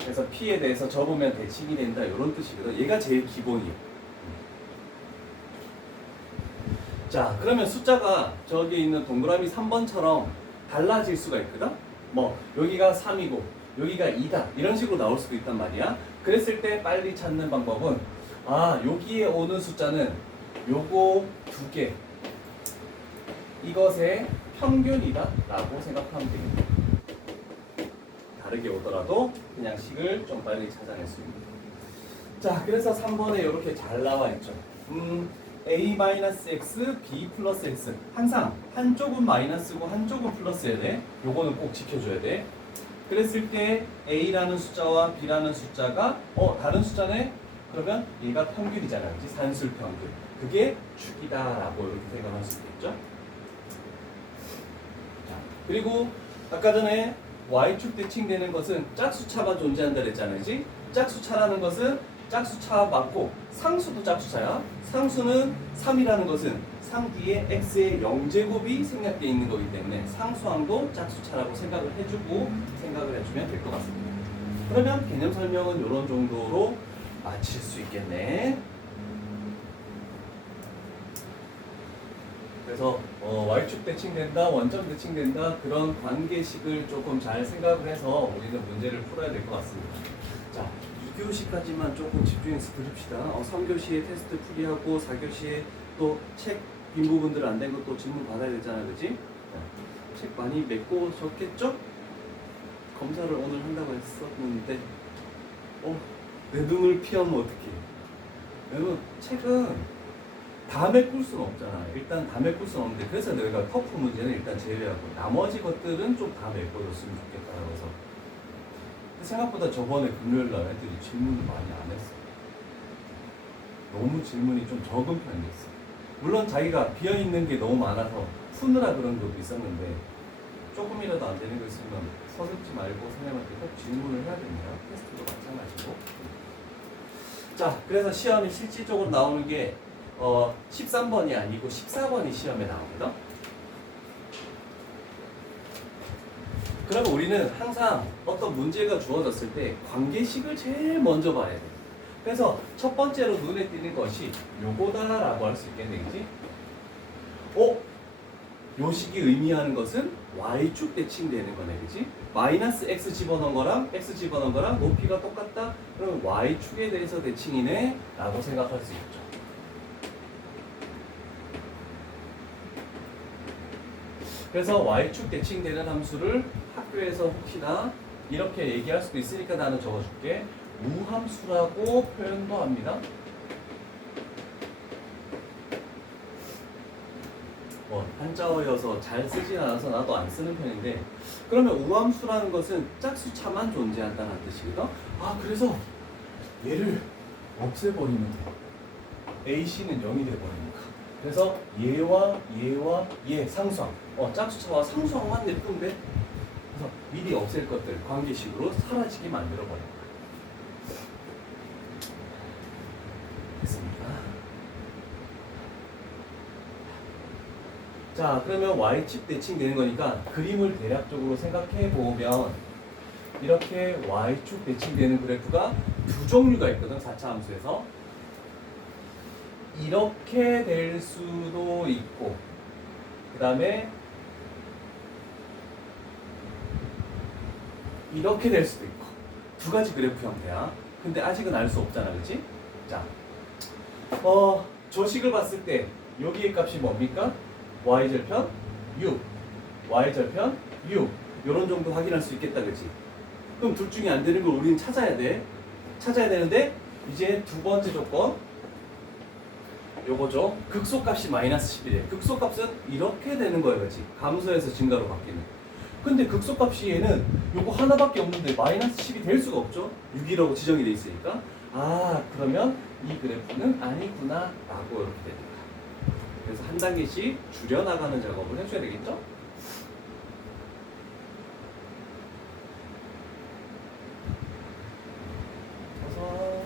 그래서 p에 대해서 접으면 대칭이 된다 이런 뜻이거든. 얘가 제일 기본이에요. 자, 그러면 숫자가 저기 있는 동그라미 3번처럼 달라질 수가 있거든? 뭐 여기가 3이고 여기가 2다 이런 식으로 나올 수도 있단 말이야. 그랬을 때 빨리 찾는 방법은 아, 여기에 오는 숫자는 요거 두 개. 이것의 평균이다 라고 생각하면 됩니다. 다르게 오더라도 그냥 식을 좀 빨리 찾아낼 수 있는. 자, 그래서 3번에 이렇게 잘 나와 있죠. a-x, b 플러스 x. 항상 한쪽은 마이너스고 한쪽은 플러스여야 돼. 요거는 꼭 지켜줘야 돼. 그랬을 때 a라는 숫자와 b라는 숫자가 다른 숫자네? 그러면 얘가 평균이잖아. 그치? 산술 평균. 그게 축이다라고 이렇게 생각할 수 있겠죠. 자, 그리고 아까 전에 y축 대칭되는 것은 짝수차가 존재한다 그랬잖아요. 그치? 짝수차라는 것은 짝수차 맞고 상수도 짝수차야. 상수는 3이라는 것은 3 뒤에 x의 0제곱이 생략되어 있는 거기 때문에 상수항도 짝수차라고 생각을 해주고 생각을 해주면 될 것 같습니다. 그러면 개념 설명은 이런 정도로 마칠 수 있겠네. 그래서 y축 대칭된다, 원점 대칭된다 그런 관계식을 조금 잘 생각을 해서 우리는 문제를 풀어야 될 것 같습니다. 자, 2교시까지만 조금 집중해서 들읍시다. 3교시에 테스트 풀이하고 4교시에 또 책 빈 부분들 안 된 것도 질문 받아야 되잖아, 그지? 책 많이 맺고 적겠죠? 검사를 오늘 한다고 했었는데 내 눈을 피하면 어떡해. 여러분, 책은 다 메꿀 수는 없잖아. 일단 다 메꿀 수는 없는데 그래서 내가 터프 문제는 일단 제외하고 나머지 것들은 좀 다 메꿔줬으면 좋겠다라고 해서. 생각보다 저번에 금요일날 애들이 질문을 많이 안 했어. 너무 질문이 좀 적은 편이었어. 물론 자기가 비어있는 게 너무 많아서 푸느라 그런 것도 있었는데 조금이라도 안 되는 거 있으면 서슴지 말고 선생님한테 꼭 질문을 해야 됩니다. 테스트도 마찬가지고. 자, 그래서 시험이 실질적으로 나오는 게 13번이 아니고 14번이 시험에 나옵니다. 그러면 우리는 항상 어떤 문제가 주어졌을 때 관계식을 제일 먼저 봐야 돼. 그래서 첫 번째로 눈에 띄는 것이 요거다라고 할 수 있겠네, 그지? 요 식이 의미하는 것은 y축 대칭되는 거네, 그지? 마이너스 x 집어넣은 거랑 x 집어넣은 거랑 높이가 똑같다? 그러면 y축에 대해서 대칭이네? 라고 생각할 수 있죠. 그래서 y축 대칭되는 함수를 학교에서 혹시나 이렇게 얘기할 수도 있으니까 나는 적어줄게. 우함수라고 표현도 합니다. 한자어여서 잘 쓰진 않아서 나도 안 쓰는 편인데, 그러면 우함수라는 것은 짝수차만 존재한다는 뜻이거든. 그래서 얘를 없애버리면 돼. AC는 0이 돼버리니까. 그래서 얘와 얘 상수항, 짝수차와 상수항만 냅두면 돼. 그래서 미리 없앨 것들 관계식으로 사라지게 만들어버려. 됐습니까? 자, 그러면 y축 대칭되는 거니까 그림을 대략적으로 생각해 보면 이렇게 y축 대칭되는 그래프가 두 종류가 있거든. 4차 함수에서 이렇게 될 수도 있고, 그 다음에 이렇게 될 수도 있고, 두 가지 그래프 형태야. 근데 아직은 알 수 없잖아, 그치? 자, 저 식을 봤을 때 여기의 값이 뭡니까? y절편 6, y절편 6 요런 정도 확인할 수 있겠다, 그치? 그럼 둘 중에 안 되는 걸 우리는 찾아야 돼. 찾아야 되는데 이제 두 번째 조건 요거죠. 극소값이 마이너스 11이에요. 극소값은 이렇게 되는 거예요, 그치? 감소해서 증가로 바뀌는. 근데 극소값이 얘는 요거 하나밖에 없는데 마이너스 10이 될 수가 없죠? 6이라고 지정이 돼 있으니까. 그러면 이 그래프는 아니구나 라고 이렇게 됩니다. 그래서 한 단계씩 줄여나가는 작업을 해줘야 되겠죠? 그래서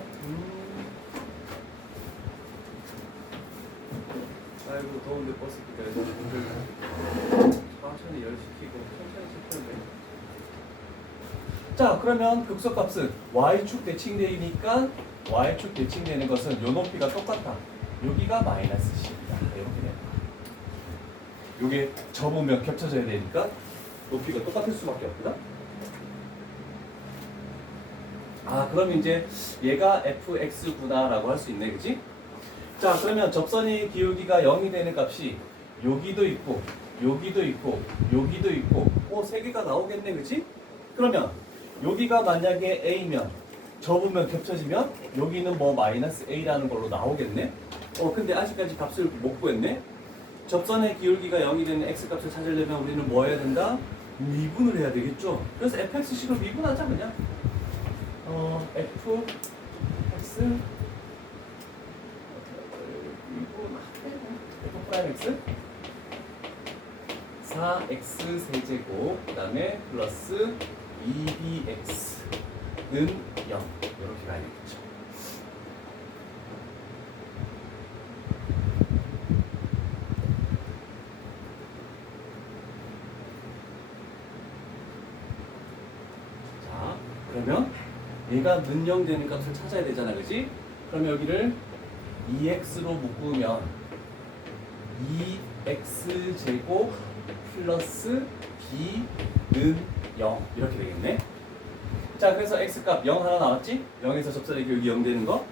아이고 더운데 버스 기다려서 천천히 열 시키고 천천히 시키면 돼. 자, 그러면 극소값은 y축 대칭되니까 y축 대칭되는 것은 요 높이가 똑같다. 여기가 마이너스 10이다. 이렇게 됩니다. 요게 접으면 겹쳐져야 되니까 높이가 똑같을 수밖에 없다. 아, 그럼 이제 얘가 fx구나라고 할 수 있네, 그치? 자, 그러면 접선의 기울기가 0이 되는 값이 여기도 있고, 여기도 있고, 여기도 있고, 세 개가 나오겠네, 그치? 그러면 여기가 만약에 a면 접으면 겹쳐지면 여기는 뭐 마이너스 a라는 걸로 나오겠네? 근데 아직까지 값을 못 구했네? 접선의 기울기가 0이 되는 x 값을 찾으려면 우리는 뭐 해야 된다? 미분을 해야 되겠죠? 그래서 fx식을 미분하자, 그냥. fx f 프라임 x 4x 세제곱 그 다음에 플러스 2bx는 0 이렇게 가야겠죠. 자, 그러면 얘가 는영되는 값을 찾아야 되잖아, 그지? 그러면 여기를 2x로 묶으면 2x제곱 플러스 b는 0 이렇게 되겠네. 자, 그래서 x값 0 하나 나왔지? 0에서 접선의 기울기 0 되는 거.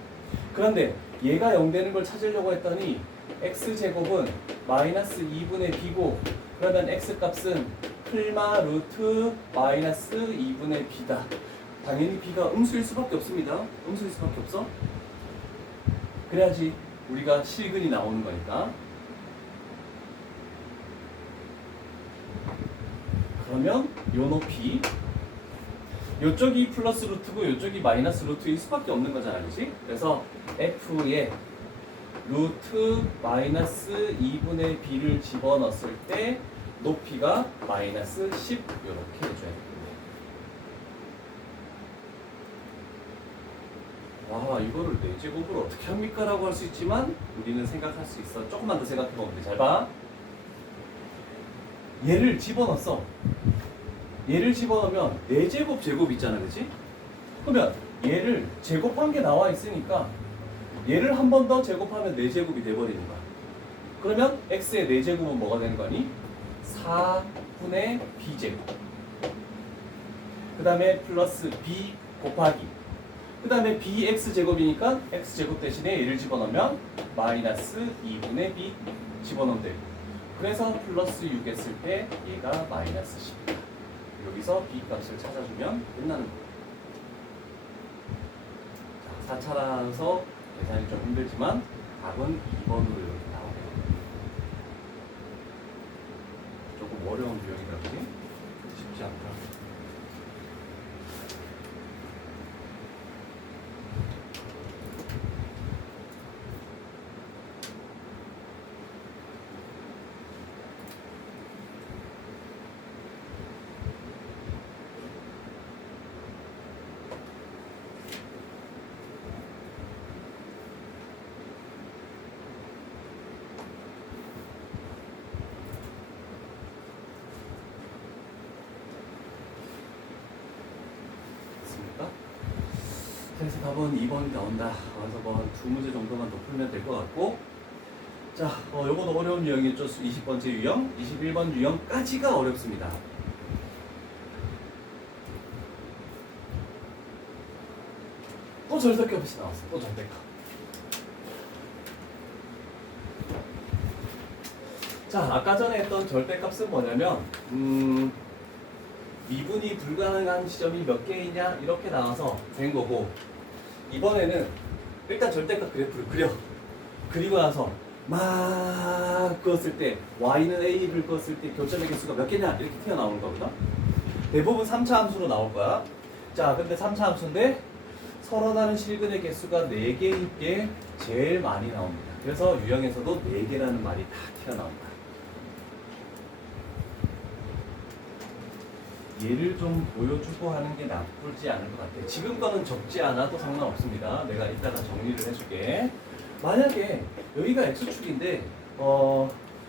그런데 얘가 0 되는 걸 찾으려고 했더니 x제곱은 마이너스 2분의 b고, 그러면 x값은 플마 루트 마이너스 2분의 b다. 당연히 b가 음수일 수밖에 없습니다. 음수일 수밖에 없어. 그래야지 우리가 실근이 나오는 거니까. 그러면 요 높이, 요쪽이 플러스 루트고 요쪽이 마이너스 루트일 수밖에 없는 거잖아, 그렇지? 그래서 f에 루트 마이너스 2분의 b를 집어넣었을 때 높이가 마이너스 10 이렇게 해줘야 되겠네. 와, 이거를 4제곱으로 어떻게 합니까? 라고 할 수 있지만 우리는 생각할 수 있어. 조금만 더 생각해보면 돼. 잘 봐. 얘를 집어넣었어. 얘를 집어넣으면 4제곱 제곱 있잖아, 그치? 그러면 얘를 제곱한 게 나와 있으니까 얘를 한 번 더 제곱하면 4제곱이 돼버리는 거야. 그러면 x의 4제곱은 뭐가 되는 거니? 4분의 b제곱. 그 다음에 플러스 b 곱하기. 그 다음에 bx제곱이니까 x제곱 대신에 얘를 집어넣으면 마이너스 2분의 b 집어넣으면 되고, 그래서 플러스 6 했을 때 얘가 마이너스 10이다. 여기서 b 값을 찾아주면 끝나는 거예요. 자, 4차라서 계산이 좀 힘들지만 답은 2번으로 이렇게 나오네요. 조금 어려운 유형이다, 그지? 쉽지 않다. 그래서 답은 2번이 나온다. 그래서 뭐 2문제 정도만 더 풀면 될 것 같고, 자, 요거도 어려운 유형이죠. 20번째 유형, 21번 유형까지가 어렵습니다. 또 절대값이 나왔어. 또 절대값. 자, 아까 전에 했던 절대값은 뭐냐면 미분이 불가능한 지점이 몇 개이냐 이렇게 나와서 된 거고, 이번에는 일단 절대값 그래프를 그려. 그리고 나서 막 그었을 때 y는 a를 그었을 때 교점의 개수가 몇 개냐 이렇게 튀어나오는 거거든. 대부분 3차 함수로 나올 거야. 자, 근데 3차 함수인데 서로 다른 실근의 개수가 4개인 게 제일 많이 나옵니다. 그래서 유형에서도 4개라는 말이 다 튀어나온다. 얘를 좀 보여주고 하는 게 나쁘지 않을 것 같아. 지금 거는 적지 않아도 상관없습니다. 내가 이따가 정리를 해줄게. 만약에 여기가 x축인데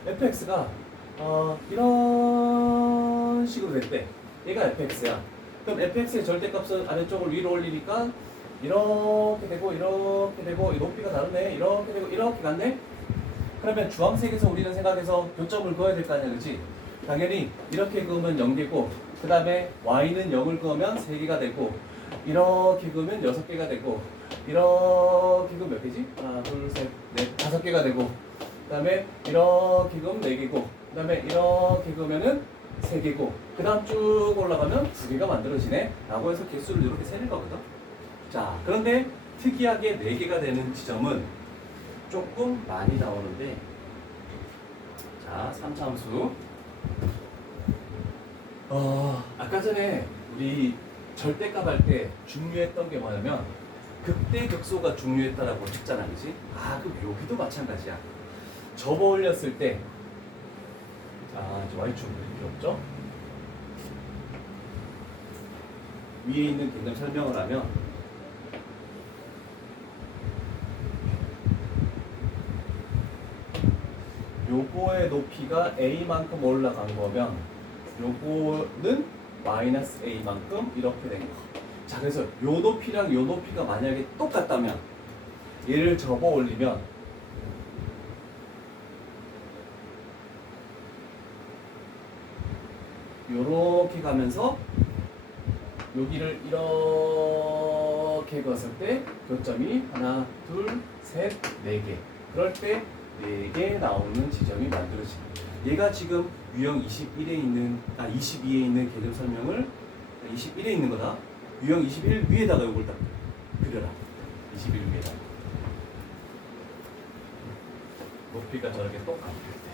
fx가 이런 식으로 됐대. 얘가 fx야. 그럼 fx의 절대값은 아래쪽을 위로 올리니까 이렇게 되고 이렇게 되고, 이 높이가 다르네. 이렇게 되고 이렇게 갔네. 그러면 주황색에서 우리는 생각해서 교점을 그어야 될 거 아니야, 그렇지? 당연히 이렇게 그으면 0개고, 그 다음에 y는 0을 그으면 3개가 되고, 이렇게 그으면 6개가 되고 이렇게 그으면 몇 개지? 하나, 둘, 셋, 넷, 5개가 되고 그 다음에 이렇게 그으면 4개고 그 다음에 이렇게 그으면은 3개고 그 다음 쭉 올라가면 2개가 만들어지네 라고 해서 개수를 이렇게 세는 거거든. 자, 그런데 특이하게 4개가 되는 지점은 조금 많이 나오는데, 자, 3차함수. 아까 전에 우리 절대값 할 때 중요했던 게 뭐냐면 극대 극소가 중요했다라고 했잖아, 그지? 그럼 여기도 마찬가지야. 접어 올렸을 때, 자, 이제 y축 그릴 필요 없죠? 위에 있는 개념 설명을 하면 요거의 높이가 a만큼 올라간 거면 요거는 마이너스 a만큼 이렇게 된 거. 자, 그래서 요 높이랑 요 높이가 만약에 똑같다면 얘를 접어 올리면 요렇게 가면서 여기를 이렇게 그었을 때 교점이 하나, 둘, 셋, 4개. 그럴 때 4개 나오는 지점이 만들어집니다. 얘가 지금 유형 22에 있는 개념 설명을 21에 있는 거다. 유형 21 위에다가 이걸 딱 그려라. 21 위에다. 높이가 저렇게 똑같을 때.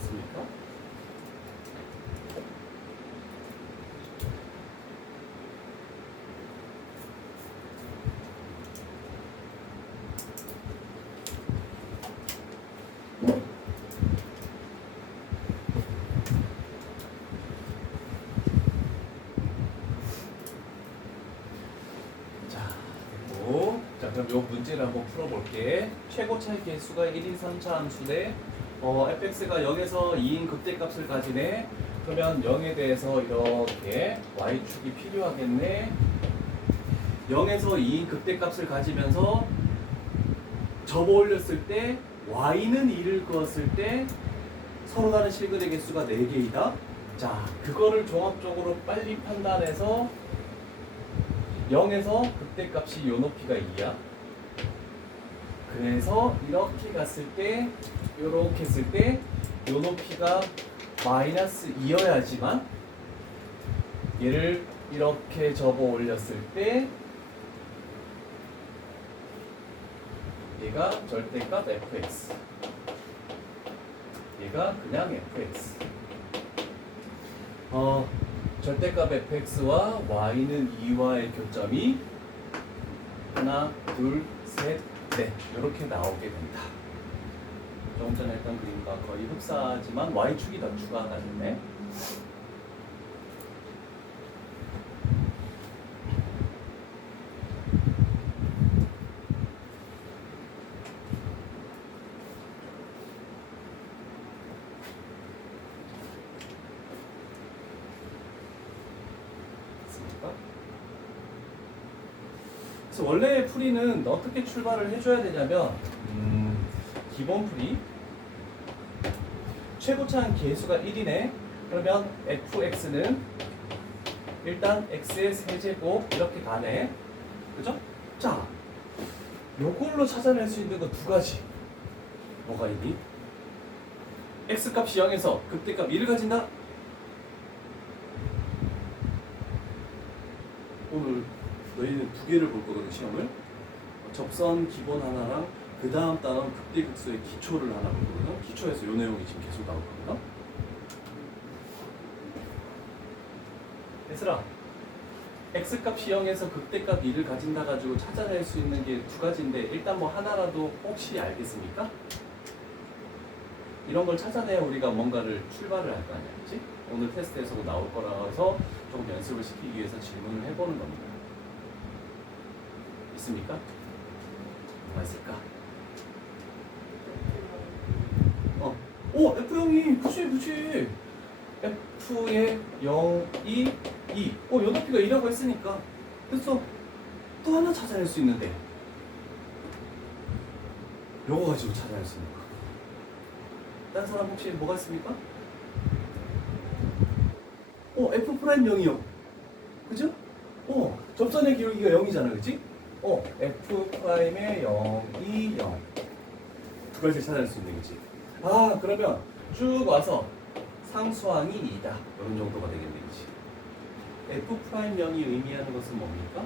됐습니까? 자, 그럼 요 문제를 한번 풀어볼게. 최고 차이 개수가 1인 선차 함수 대 fx가 0에서 2인 극대값을 가지네. 그러면 0에 대해서 이렇게 y축이 필요하겠네. 0에서 2인 극대값을 가지면서 접어 올렸을 때 y는 2를 그었을 때 서로 다른 실근의 개수가 4개이다. 자, 그거를 종합적으로 빨리 판단해서 0에서 극대값이 요 높이가 2야. 그래서 이렇게 갔을 때, 요렇게 했을 때, 요 높이가 마이너스 2여야지만 얘를 이렇게 접어 올렸을 때 얘가 절대값 fx, 얘가 그냥 fx. 절대값 fx와 y는 2와의 교점이 하나, 둘, 셋, 넷 이렇게 나오게 된다. 조금 전에 했던 그림과 거의 흡사하지만 y축이 더 추가가 됐네. 그래서 원래 풀이는 어떻게 출발을 해줘야 되냐면 기본 풀이 최고차는 개수가 1이네. 그러면 fx는 일단 x의 세제곱 이렇게 가네. 그죠? 자, 요걸로 찾아낼 수 있는 거 두 가지. 뭐가 있니? x값이 0에서 극대값 1을 가진다? 오늘 너희는 두 개를 볼 거거든, 시험을. 접선 기본 하나랑 그 다음 단원 극대극소의 기초를 하나 볼 거거든. 기초에서 요 내용이 지금 계속 나올 거거든. 얘들아, x값이 0에서 극대값 2를 가진다 가지고 찾아낼 수 있는 게 두 가지인데 일단 뭐 하나라도 혹시 알겠습니까? 이런 걸 찾아내야 우리가 뭔가를 출발을 할 거 아니야, 그치? 오늘 테스트에서도 나올 거라서 좀 연습을 시키기 위해서 질문을 해보는 겁니다. 있습니까? 뭐가 있을까? F0이 그치 F의 0, 2, 2 연높이가 2라고 했으니까 그래서 또 하나 찾아낼 수 있는데 요거 가지고 찾아낼 수 있는 거. 다른 사람 혹시 뭐가 있습니까? F 프라임 0이요. 그죠? 접선의 기울기가 0이잖아, 그치? F 프라임의 0, 2, 0. 두 가지 찾아낼 수 있는 거지. 그러면 쭉 와서 상수항이 2다. 이런 정도가 되겠네, 그치? F 프라임 0이 의미하는 것은 뭡니까?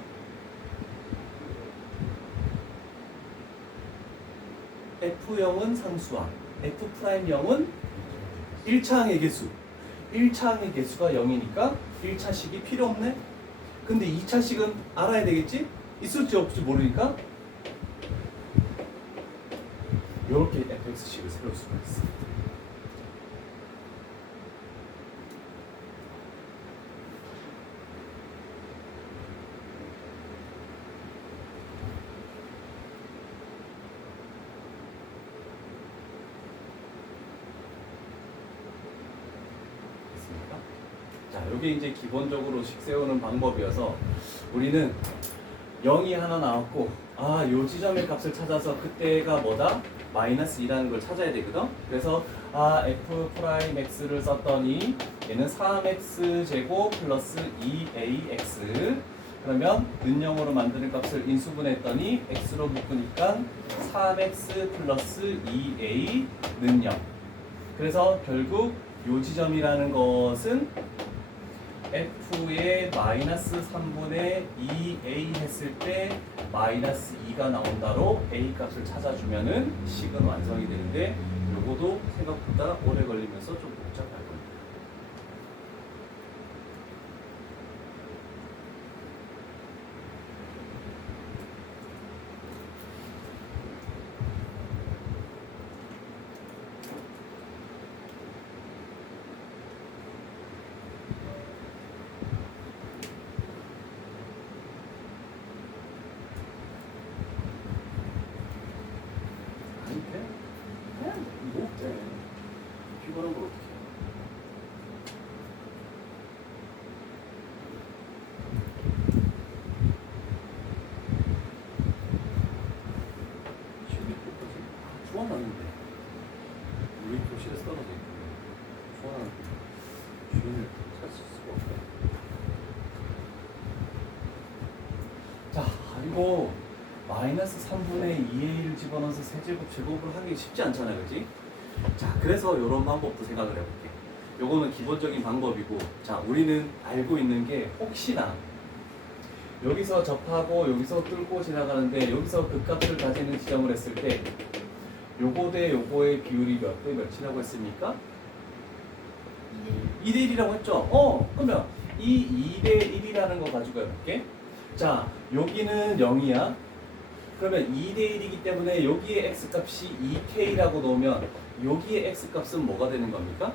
F0은 상수항, F 프라임 0은 1차항의 개수. 1차항의 개수가 0이니까 1차식이 필요 없네? 근데 2차식은 알아야 되겠지? 있을지 없을지 모르니까 이렇게 fx식을 세울 수가 있어. 됐습니까? 자, 이게 이제 기본적으로 식 세우는 방법이어서 우리는 0이 하나 나왔고 요 지점의 값을 찾아서 그때가 뭐다? 마이너스 2라는 걸 찾아야 되거든. 그래서 f 프라임 x를 썼더니 얘는 3x 제곱 플러스 2ax. 그러면 는영으로 만드는 값을 인수분해했더니 x로 묶으니까 3x 플러스 2a 는영. 그래서 결국 요 지점이라는 것은 f의 마이너스 3분의 2a 했을 때 마이너스 2가 나온다로 a 값을 찾아주면은 식은 완성이 되는데 요거도 생각보다 오래 걸리면서 좀 복잡할 겁니다. 그냥 뭐 어때? 피곤한 걸 어떻게 해? 시험이 끝까지 좋아놨는데 우리 교실에서 떨어져 있고 좋아놨는데 주인을 찾을 수가 없다. 자, 이거 마이너스 3분의 2a를 집어넣어서 세제곱 제곱을 하기 쉽지 않잖아요, 그지? 자, 그래서 이런 방법도 생각을 해볼게. 요거는 기본적인 방법이고, 자, 우리는 알고 있는 게 혹시나 여기서 접하고 여기서 뚫고 지나가는데 여기서 극값을 가지는 지점을 했을 때 요거 대 요거의 비율이 몇 대 몇이라고 했습니까? 2대 1이라고 했죠? 그러면 이 2대 1이라는 거 가지고 해볼게. 자, 여기는 0이야. 그러면 2대 1이기 때문에 여기에 x값이 2k라고 놓으면 여기에 x값은 뭐가 되는 겁니까?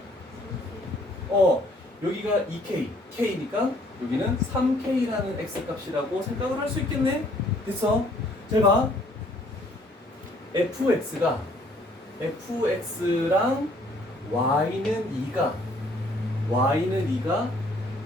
여기가 2k, k니까 여기는 3k라는 x값이라고 생각을 할 수 있겠네? 됐어? 잘 봐. fx랑 y는 2가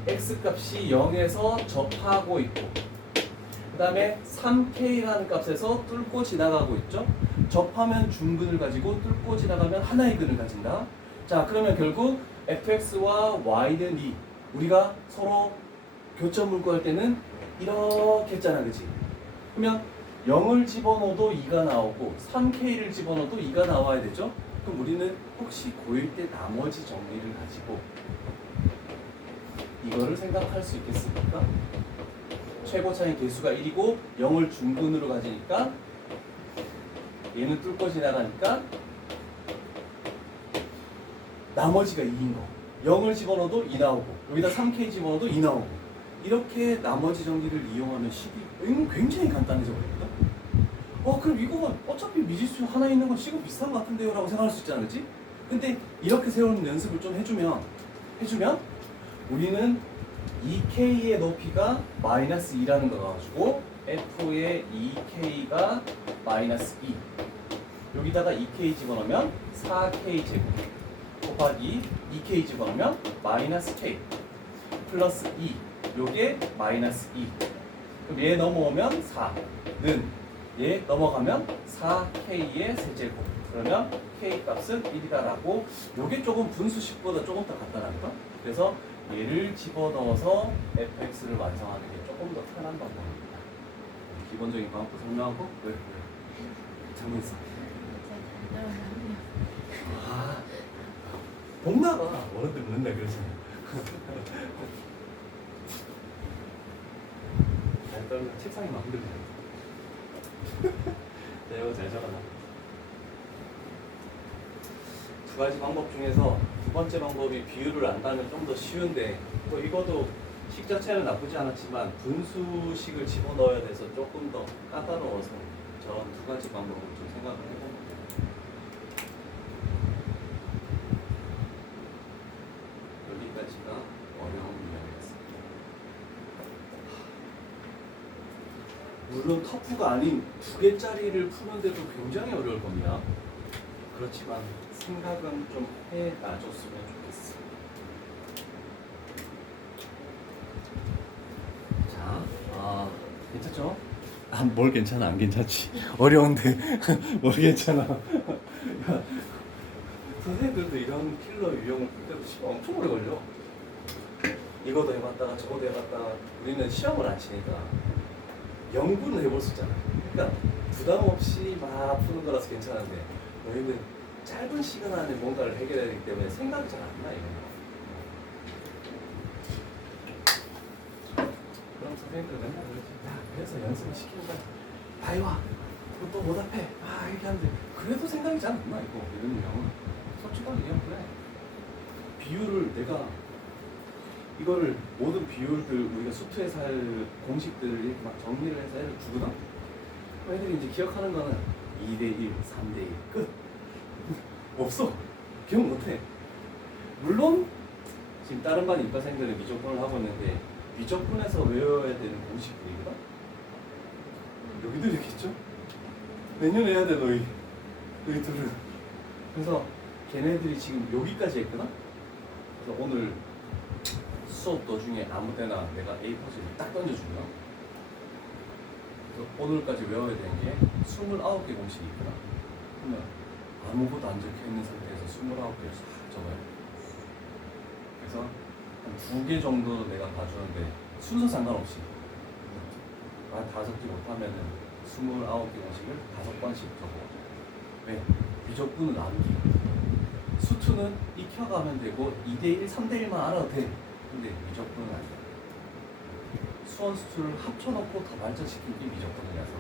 x값이 0에서 접하고 있고 그 다음에 3k라는 값에서 뚫고 지나가고 있죠. 접하면 중근을 가지고 뚫고 지나가면 하나의 근을 가진다. 자, 그러면 결국 fx와 y는 2. 우리가 서로 교점을 구할 때는 이렇게 했잖아, 그치? 그러면 0을 집어넣어도 2가 나오고 3k를 집어넣어도 2가 나와야 되죠. 그럼 우리는 혹시 고1 때 나머지 정리를 가지고 이거를 생각할 수 있겠습니까? 최고차의 개수가 1이고 0을 중근으로 가지니까 얘는 뚫고 지나가니까 나머지가 2인 거. 0을 집어넣어도 2 나오고 여기다 3K 집어넣어도 2 나오고 이렇게 나머지 정리를 이용하면 식이 굉장히 간단해져 버립니다. 그럼 이거는 어차피 미지수 하나 있는 건 식은 비슷한 것 같은데요? 라고 생각할 수 있잖아, 그치? 근데 이렇게 세우는 연습을 좀 해주면 우리는 2K의 높이가 마이너스 2라는 거 가지고 F의 2K가 마이너스 2 여기다가 2K 집어넣으면 4K 제곱 곱하기 2K 집어넣으면 마이너스 K 플러스 2 요게 마이너스 2 그럼 얘 넘어오면 4는 얘 넘어가면 4K의 세제곱 그러면 K 값은 1이다라고 요게 조금 분수식보다 조금 더 간단합니다. 그래서 얘를 집어넣어서 fx를 완성하는 게 조금 더 편한 방법입니다. 기본적인 방법도 설명하고 왜? 잘못했어. 동나가 어른들 맨날 그러시네. 일단 책상이 막 흔들리네. 자, 이거 잘 적어놔. 두 가지 방법 중에서 두 번째 방법이 비율을 안다면 좀 더 쉬운데 또 이것도 식 자체는 나쁘지 않았지만 분수식을 집어넣어야 돼서 조금 더 까다로워서 저런 두 가지 방법을 좀 생각을 해봅니다. 여기까지가 어려운 유형이었습니다. 물론 터프가 아닌 두 개짜리를 푸는데도 굉장히 어려울 겁니다. 그렇지만 생각은 좀 해놔줬으면 좋겠어. 자, 괜찮죠? 뭘 괜찮아? 안 괜찮지? 어려운데 뭘 괜찮아? 선생님들도 이런 킬러 유형을 풀 때도 시간 엄청 오래 걸려. 이것도 해봤다가 저것도 해봤다가 우리는 시험을 안 치니까 연구는 해볼 수 있잖아. 그러니까 부담 없이 막 푸는 거라서 괜찮은데 너희는 짧은 시간 안에 뭔가를 해결해야 되기 때문에 생각이 잘 안 나, 이거. 그럼 선생님들 맨날 그러지. 야, 그래서 연습을 시킨다. 아이와, 또 못 앞에. 이렇게 하는데 그래도 생각이 잘 안 나, 이거. 이런 경우는. 솔직하게 그냥 그래. 비율을 내가 이거를 모든 비율들 우리가 수트에서 할 공식들을 이렇게 막 정리를 해서 애들 주거든? 애들이 이제 기억하는 거는 2대1, 3대1 끝. 없어. 기억 못해. 물론 지금 다른 반 이과생들은 미적분을 하고 있는데 미적분에서 외워야 되는 공식들이거든? 여기도 이렇겠죠? 내년에 해야 돼, 너희 둘은. 그래서 걔네들이 지금 여기까지 했거든? 그래서 오늘 수업 도중에 아무 때나 내가 A4지를 딱 던져주거든? 그래서 오늘까지 외워야 되는 게 29개 공식이 있거든? 그러면 아무것도 안 적혀 있는 상태에서 29개를 싹 적어요. 그래서 한 2개 정도 내가 봐주는데 순서 상관없이 한 5개 못하면은 29개 공식을 5번씩 적어. 왜? 미적분은 암기. 수투는 익혀가면 되고 2대1, 3대1만 알아도 돼. 근데 미적분은 아니야. 수원 수투를 합쳐놓고 더 발전시킨 게 미적분이라서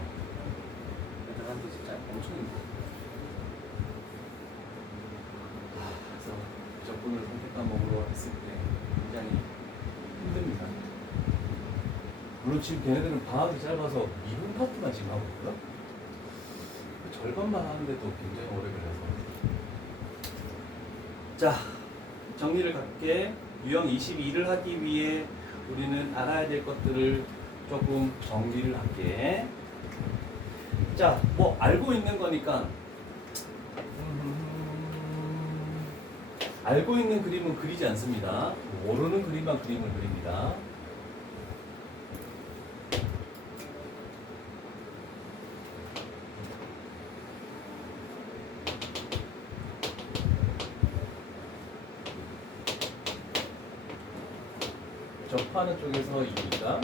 애들한테 진짜 엄청 힘들어. 그래서 미적분을 선택 과목으로 했을 때 굉장히 힘듭니다. 물론 지금 걔네들은 방학이 짧아서 2분 파트만 지금 하고 있거든? 절반만 하는데도 굉장히 오래 걸려서. 자, 정리를 갈게. 유형 22를 하기 위해 우리는 알아야 될 것들을 조금 정리를 할게. 자, 뭐 알고 있는 거니까 알고 있는 그림은 그리지 않습니다. 모르는 그림만 그림을 그립니다. 접하는 쪽에서 2가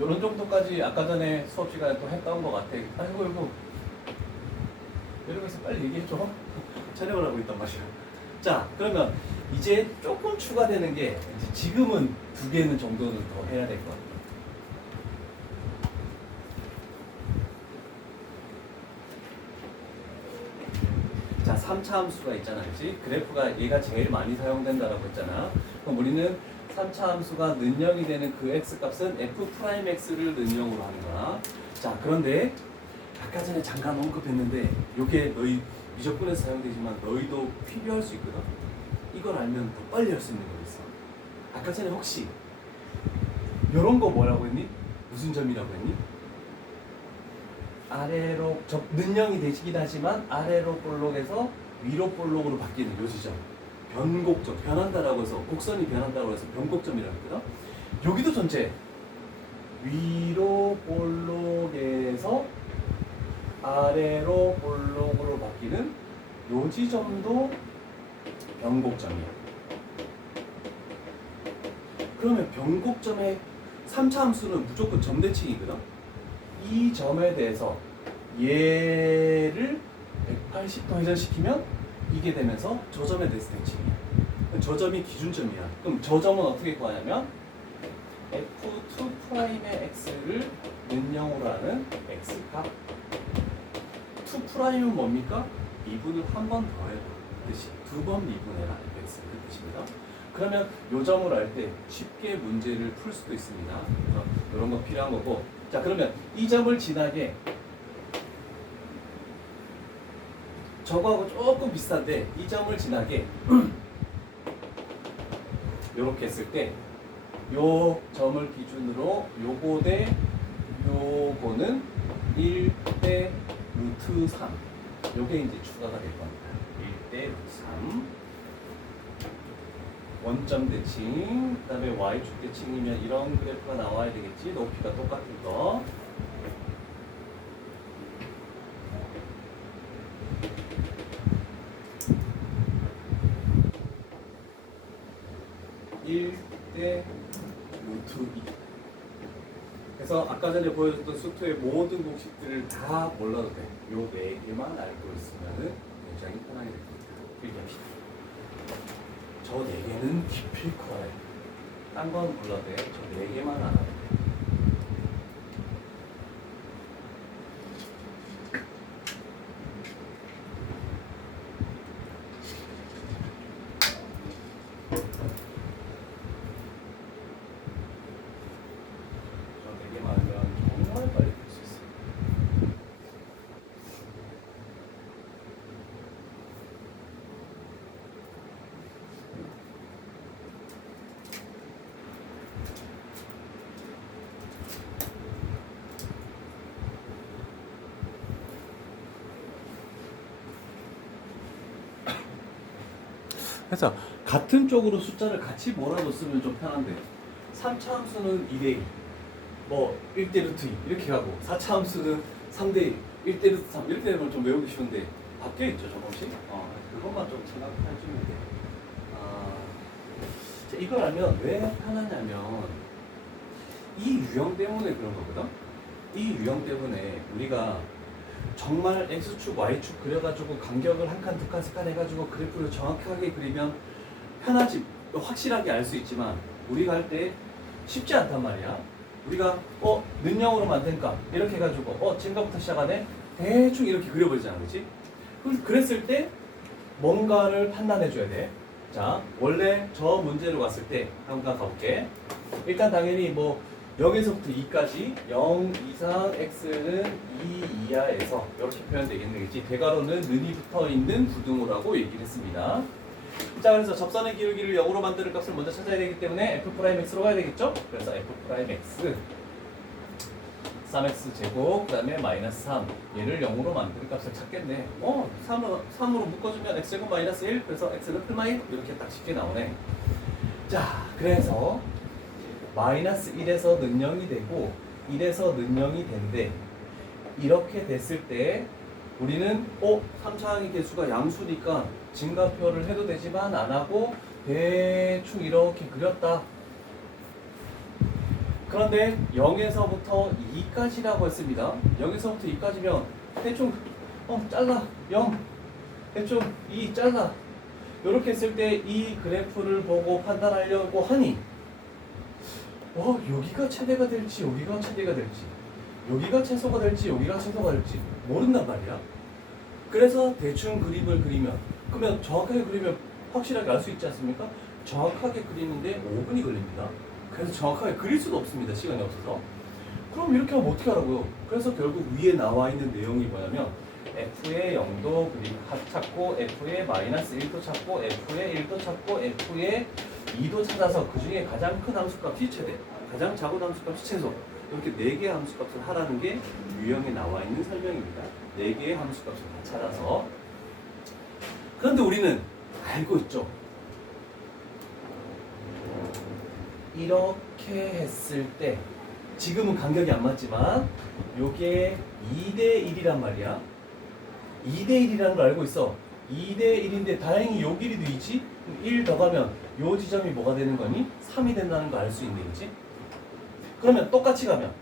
요런 정도까지 아까 전에 수업 시간에 또 했던 것 같아. 아이고 이러면서 빨리 얘기해줘. 촬영을 하고 있단 말이야. 자, 그러면 이제 조금 추가되는 게 이제 지금은 2개는 정도는 더 해야 될 것 같아요. 자, 3차 함수가 있잖아, 그렇지? 그래프가 얘가 제일 많이 사용된다라고 했잖아. 그럼 우리는 3차 함수가 는영이 되는 그 x 값은 f'x를 는영으로 하는 거야. 자, 그런데 아까 전에 잠깐 언급했는데 이게 너희 미적분에서 사용되지만 너희도 필요할 수 있거든. 이걸 알면 더 빨리 할 수 있는 거 있어. 아까 전에 혹시 이런 거 뭐라고 했니? 무슨 점이라고 했니? 아래로 는영이 되시긴 하지만 아래로 볼록에서 위로 볼록으로 바뀌는 요 지점, 변곡점, 변한다라고 해서 곡선이 변한다고 해서 변곡점이라고 했거든. 여기도 전체 위로 볼록에서 아래로 볼록으로 바뀌는 요 지점도 변곡점이야. 그러면 변곡점의 3차 함수는 무조건 점대칭이거든. 이 점에 대해서 얘를 180도 회전시키면 이게 되면서 저 점에 대해서 대칭이야. 저 점이 기준점이야. 그럼 저 점은 어떻게 구하냐면 f2'의 x를 는영으로 하는 x값 2'은 뭡니까? 미분을 한 번 더 해라 그 뜻이 2번 미분해라 그 뜻입니다. 그러면 요 점을 알 때 쉽게 문제를 풀 수도 있습니다. 그래서 이런 거 필요한 거고. 자, 그러면 이 점을 지나게 저거하고 조금 비슷한데 이 점을 지나게 이렇게 했을 때 요 점을 기준으로 요거 대 요거는 1대 루트 3 요게 이제 추가가 될 겁니다. 1대 루트 3 원점 대칭, 그 다음에 y축 대칭이면 이런 그래프가 나와야 되겠지. 높이가 똑같은 거. (1대 루트 2) 그래서 아까 전에 보여줬던 수투의 모든 공식들을 다 몰라도 돼. 요 4개만 알고 있으면 굉장히 편하게 될 겁니다. 필기합시다. 저 4개는 기필코해. 딴 건 몰라도 돼. 저 4개만 알아야 돼. 저 4개만 알면 정말 빨리 될 수 있어. 그래서 같은 쪽으로 숫자를 같이 몰아줬으면 좀 편한데 3차 함수는 2대2 뭐 1대 루트 2 이렇게 가고 4차 함수는 3대1 1대 루트 3 이렇게 되면 좀 외우기 쉬운데 바뀌어있죠 조금씩. 그것만 좀 생각해주면 돼. 자, 이걸 알면 왜 편하냐면 이 유형 때문에 그런 거거든. 이 유형 때문에 우리가 정말 X축, Y축 그려가지고 간격을 한 칸, 두 칸, 세 칸 해가지고 그래프를 정확하게 그리면 편하지, 확실하게 알 수 있지만 우리가 할 때 쉽지 않단 말이야. 우리가 는영으로 만든가 이렇게 해가지고 지금부터 시작하네 대충 이렇게 그려버리잖아, 그렇지? 그랬을 때 뭔가를 판단해 줘야 돼. 자, 원래 저 문제로 갔을 때 한번 가볼게. 일단 당연히 뭐 0에서부터 2까지 0 이상 x는 2 이하에서 이렇게 표현되겠네겠지. 대괄호는 는이 붙어 있는 부등호라고 얘기를 했습니다. 자, 그래서 접선의 기울기를 0으로 만드는 값을 먼저 찾아야 되기 때문에 f'x로 가야 되겠죠. 그래서 f'x 3x 제곱 그 다음에 마이너스 3 얘를 0으로 만드는 값을 찾겠네. 3으로 묶어주면 x제곱 마이너스 1 그래서 x는 플마이 이렇게 딱 쉽게 나오네. 자, 그래서 마이너스 1에서 는영이 되고 1에서 는영이 된대. 이렇게 됐을 때 우리는 3차항의 개수가 양수니까 증가표를 해도 되지만 안 하고 대충 이렇게 그렸다. 그런데 0에서부터 2까지라고 했습니다. 0에서부터 2까지면 대충 잘라 0 대충 2 잘라. 이렇게 했을 때 이 그래프를 보고 판단하려고 하니 여기가 최대가 될지 여기가 최대가 될지 여기가 최소가 될지 여기가 최소가 될지 모른단 말이야. 그래서 대충 그림을 그리면 그러면 정확하게 그리면 확실하게 알 수 있지 않습니까? 정확하게 그리는데 5분이 걸립니다. 그래서 정확하게 그릴 수도 없습니다. 시간이 없어서. 그럼 이렇게 하면 어떻게 하라고요? 그래서 결국 위에 나와 있는 내용이 뭐냐면 F의 0도 찾고 F의 마이너스 1도 찾고 F의 1도 찾고 F의 2도 찾아서 그 중에 가장 큰 함수값이 최대, 가장 작은 함수값이 최소 이렇게 4개의 함수값을 하라는 게 유형에 나와 있는 설명입니다. 4개의 함수값을 다 찾아서. 그런데 우리는 알고 있죠. 이렇게 했을 때 지금은 간격이 안 맞지만 요게 2대 1이란 말이야. 2대 1이라는 걸 알고 있어. 2대 1인데 다행히 요 길이도 2지? 1 더 가면 요 지점이 뭐가 되는 거니? 3이 된다는 거 알 수 있는 거지? 그러면 똑같이 가면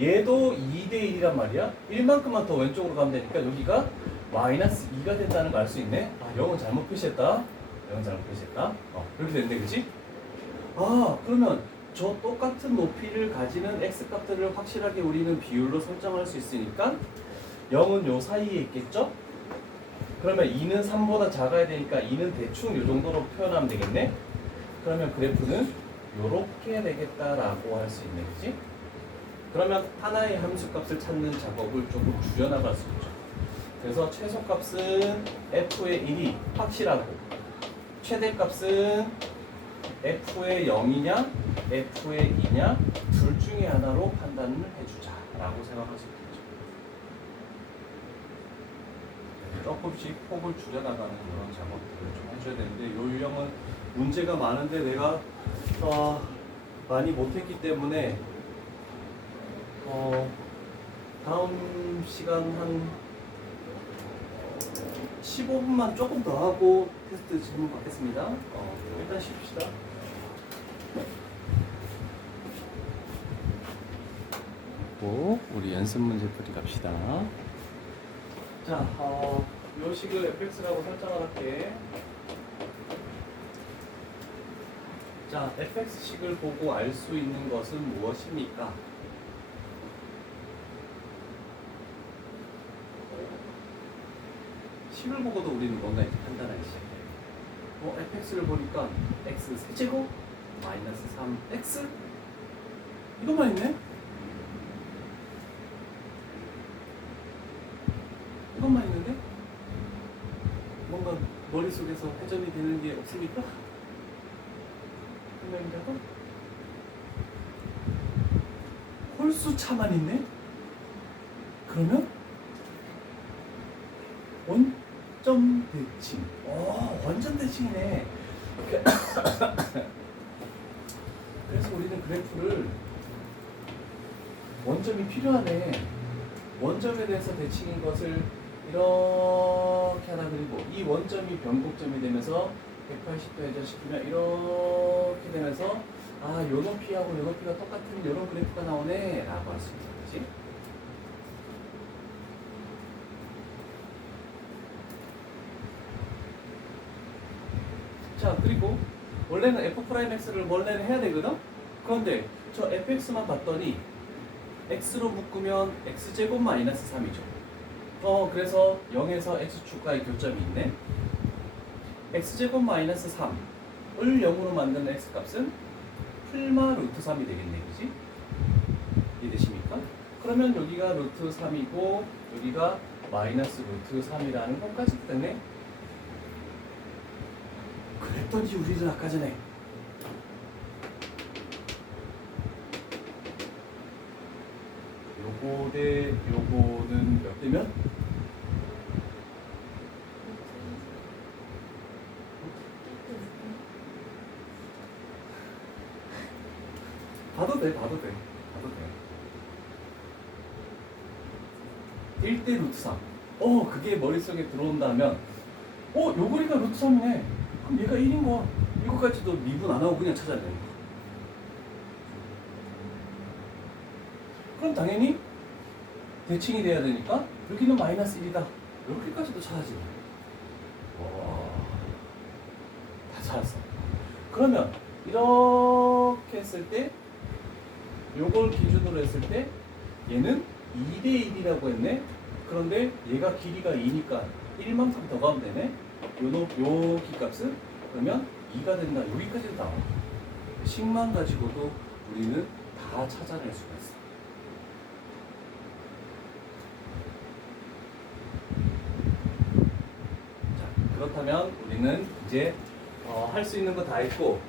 얘도 2대 1이란 말이야. 1만큼만 더 왼쪽으로 가면 되니까 여기가 마이너스 2가 된다는 거 알 수 있네. 아, 0은 잘못 표시했다. 0은 잘못 표시했다. 그렇게 됐네, 그치? 그러면 저 똑같은 높이를 가지는 x값들을 확실하게 우리는 비율로 설정할 수 있으니까 0은 요 사이에 있겠죠? 그러면 2는 3보다 작아야 되니까 2는 대충 요 정도로 표현하면 되겠네? 그러면 그래프는 요렇게 되겠다라고 할 수 있네, 그치? 그러면 하나의 함수값을 찾는 작업을 조금 줄여나갈 수 있죠. 그래서 최소값은 f의 1이 확실하고 최대값은 f의 0이냐 f의 2냐 둘 중에 하나로 판단을 해주자라고 생각할 수 있겠죠. 조금씩 폭을 줄여나가는 이런 작업들을 좀 해줘야 되는데 이 유형은 문제가 많은데 내가 많이 못했기 때문에 다음 시간 한 15분만 조금 더 하고 테스트 질문 받겠습니다. 일단 쉽시다. 우리 연습 문제 풀이 갑시다. 자, 요 식을 fx라고 설정을 할게. 자, fx식을 보고 알 수 있는 것은 무엇입니까? 식을 보고도 우리는 뭔가 이렇게 판단하기 시작해요. fx를 보니까 x 세제곱 마이너스 3x 이것만 있네? 이것만 있는데? 뭔가 머릿속에서 회전이 되는 게 없습니까? 분명히라도? 홀수 차만 있네? 그러면? 원점 대칭. 완전 대칭이네. 그래서 우리는 그래프를 원점이 필요하네. 원점에 대해서 대칭인 것을 이렇게 하나 그리고 이 원점이 변곡점이 되면서 180도 회전시키면 이렇게 되면서 요 높이하고 요 높이가 똑같은 이런 그래프가 나오네 라고 할 수 있는 거지. 자, 그리고 원래는 f'x를 원래는 해야 되거든? 그런데 저 fx만 봤더니 x로 묶으면 x제곱 마이너스 3이죠. 그래서 0에서 x축과의 교점이 있네. x제곱 마이너스 3을 0으로 만드는 x값은 풀마 루트 3이 되겠네, 그지? 이해되십니까? 그러면 여기가 루트 3이고 여기가 마이너스 루트 3이라는 것까지 되네. 그랬더니 우리는 아까 전에 요거 대 요거는 몇 대면? 봐도 돼. 1대 루트 3. 그게 머릿속에 들어온다면 요 거리가 루트 3이네. 그럼 얘가 1인 거야. 이거까지도 미분 안 하고 그냥 찾아야 되는 거야. 그럼 당연히 대칭이 돼야 되니까 여기는 마이너스 1이다. 이렇게까지도 찾아지네. 찾았어. 그러면 이렇게 했을 때 요걸 기준으로 했을 때 얘는 2대 1이라고 했네. 그런데 얘가 길이가 2니까 1만큼 더 가면 되네. 요 기값은 그러면 2가 된다. 여기까지 나와. 식만 가지고도 우리는 다 찾아낼 수가 있어. 자, 그렇다면 우리는 이제 할 수 있는 거 다 했고,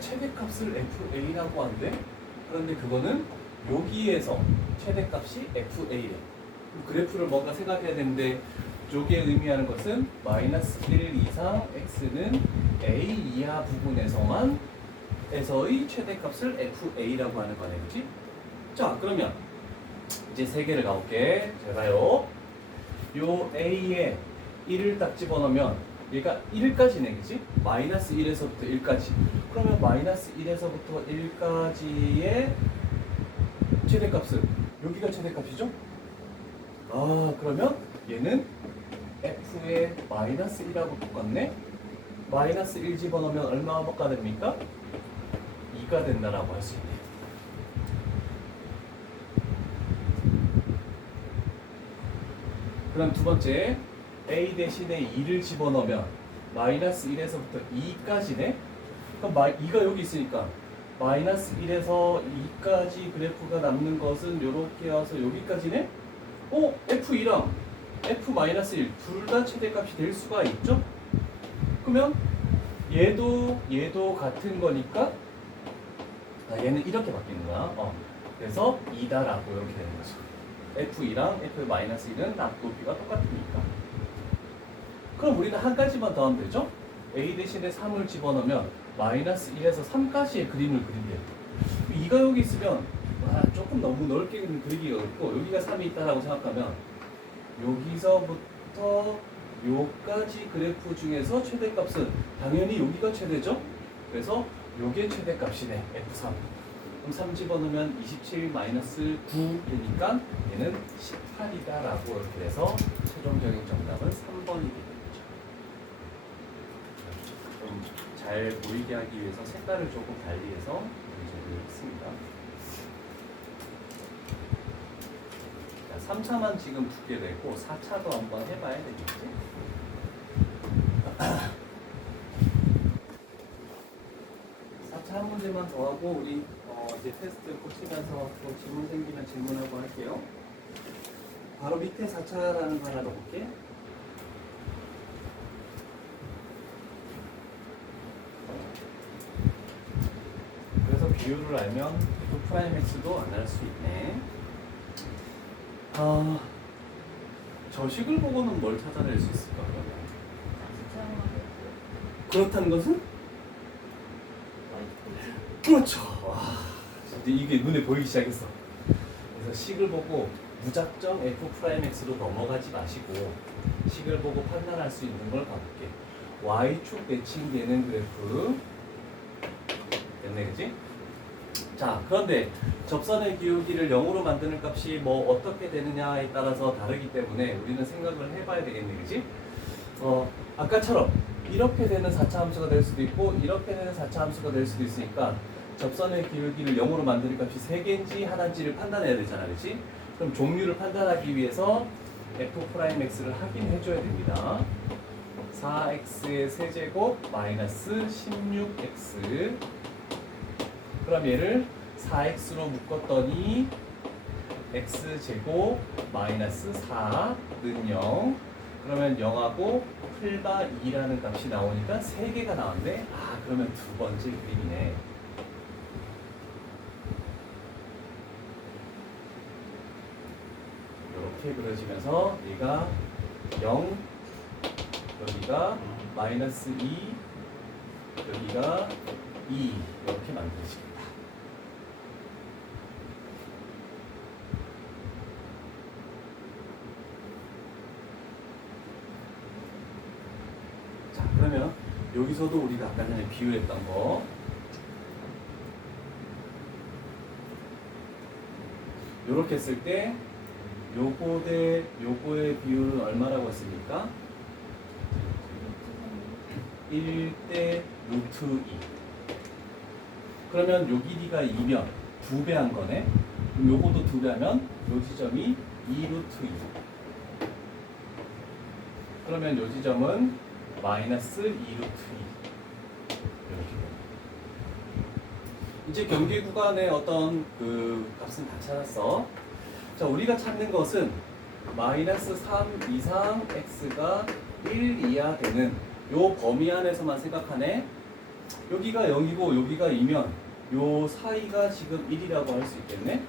최대값을 FA라고 하는데, 그런데 그거는 여기에서 최대값이 FA래. 그래프를 뭔가 생각해야 되는데, 요게 의미하는 것은 마이너스 1 이상 x는 a 이하 부분에서만 에서의 최대값을 FA라고 하는 거네, 그치? 자, 그러면 이제 세 개를 가볼게. 잘 봐요. 요 A에 1을 딱 집어넣으면 얘가 1까지네, 그치? 마이너스 1에서부터 1까지. 그러면 마이너스 1에서부터 1까지의 최대값은 여기가 최대값이죠? 아, 그러면 얘는 F의 마이너스 1하고 똑같네? 마이너스 1 집어넣으면 얼마가 됩니까? 2가 된다라고 할 수 있네. 그럼 두 번째, A 대신에 2를 집어넣으면 마이너스 1에서부터 2까지네? 그럼 2가 여기 있으니까 마이너스 1에서 2까지 그래프가 남는 것은 이렇게 와서 여기까지네? F2랑 F-1 둘 다 최대값이 될 수가 있죠? 그러면 얘도 같은 거니까 얘는 이렇게 바뀌는 거야. 그래서 2다라고 이렇게 되는 거죠. F2랑 F-1은 높이가 똑같으니까. 그럼 우리는 한 가지만 더 하면 되죠? A 대신에 3을 집어넣으면 마이너스 1에서 3까지의 그림을 그린대요. 2가 여기 있으면 조금 너무 넓게 그리기가 어렵고 여기가 3이 있다라고 생각하면 여기서부터 요까지 그래프 중에서 최대값은 당연히 여기가 최대죠? 그래서 요게 최대값이네, F3. 그럼 3 집어넣으면 27 마이너스 9 되니까 얘는 18이다라고 이렇게 해서 최종적인 정답은 3번이 되겠죠. 좀 잘 보이게 하기 위해서 색깔을 조금 달리해서 문제를 했습니다. 3차만 지금 두개 됐고 4차도 한번 해봐야 되겠지? 4차 한 문제만 더 하고 우리 이제 테스트 고치면서 또 질문 생기면 질문하고 할게요. 바로 밑에 4차라는 거 하나 넣어볼게. 그래서 비율을 알면 F'X도 안 할 수 있네. 저식을 보고는 뭘 찾아낼 수 있을까, 그러면? 그렇다는 것은? 그렇죠. 이제 이게 눈에 보이기 시작했어. 그래서 식을 보고 무작정 F'X로 넘어가지 마시고 식을 보고 판단할 수 있는 걸 가볼게. Y축 매칭되는 그래프. 됐네, 그치? 자, 그런데 접선의 기울기를 0으로 만드는 값이 뭐 어떻게 되느냐에 따라서 다르기 때문에 우리는 생각을 해봐야 되겠네, 그치? 아까처럼 이렇게 되는 4차 함수가 될 수도 있고 이렇게 되는 4차 함수가 될 수도 있으니까 접선의 기울기를 0으로 만드는 값이 3개인지 하나인지를 판단해야 되잖아, 그치? 그럼 종류를 판단하기 위해서 F'X를 확인해줘야 됩니다. 4x의 세제곱 마이너스 16x. 그럼 얘를 4x로 묶었더니 x제곱 마이너스 4는 0. 그러면 0하고 풀바 2라는 값이 나오니까 3개가 나왔네. 그러면 두 번째 그림이네. 이렇게 그려지면서 얘가 0, 여기가 마이너스 2, 여기가 2 이렇게 만들어지겠다. 자, 그러면 여기서도 우리가 아까 전에 비유했던 거 이렇게 했을 때 요거 대 요거의 비율은 얼마라고 했습니까? 1대 루트 2. 그러면 요 길이가 2면 2배 한 거네. 그럼 요거도 2배 하면 요 지점이 2 루트 2. 그러면 요 지점은 마이너스 2 루트 2. 이렇게. 이제 경계 구간의 어떤 그 값은 다 찾았어. 자, 우리가 찾는 것은 마이너스 3 이상 x가 1 이하 되는 요 범위 안에서만 생각하네. 여기가 0이고 여기가 2면 요 사이가 지금 1이라고 할 수 있겠네.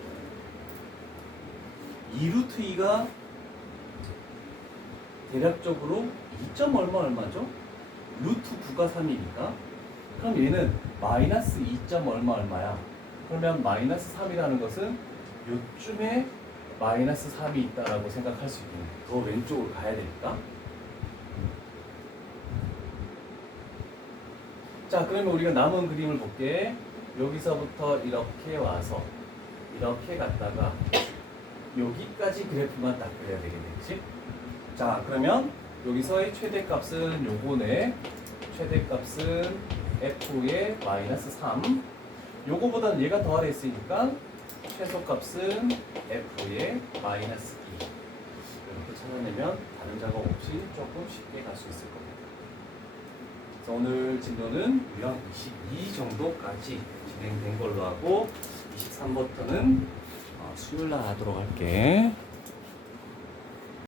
2 루트 2가 대략적으로 2점 얼마죠? 루트 9가 3이니까. 그럼 얘는 마이너스 2점 얼마야? 그러면 마이너스 3이라는 것은 요쯤에 마이너스 3이 있다라고 생각할 수 있겠네. 더 왼쪽으로 가야 되니까. 자, 그러면 우리가 남은 그림을 볼게. 여기서부터 이렇게 와서 이렇게 갔다가 여기까지 그래프만 딱 그려야 되겠네, 그치? 자, 그러면 여기서의 최대값은 요거네. 최대값은 f의 마이너스 3. 요거보다는 얘가 더 아래 있으니까 최소값은 f의 마이너스 2. 이렇게 찾아내면 다른 작업 없이 조금 쉽게 갈 수 있을 겁니다. 그래서 오늘 진도는 유형 22 정도까지 진행된 걸로 하고 23부터는 수요일 날 하도록 할게.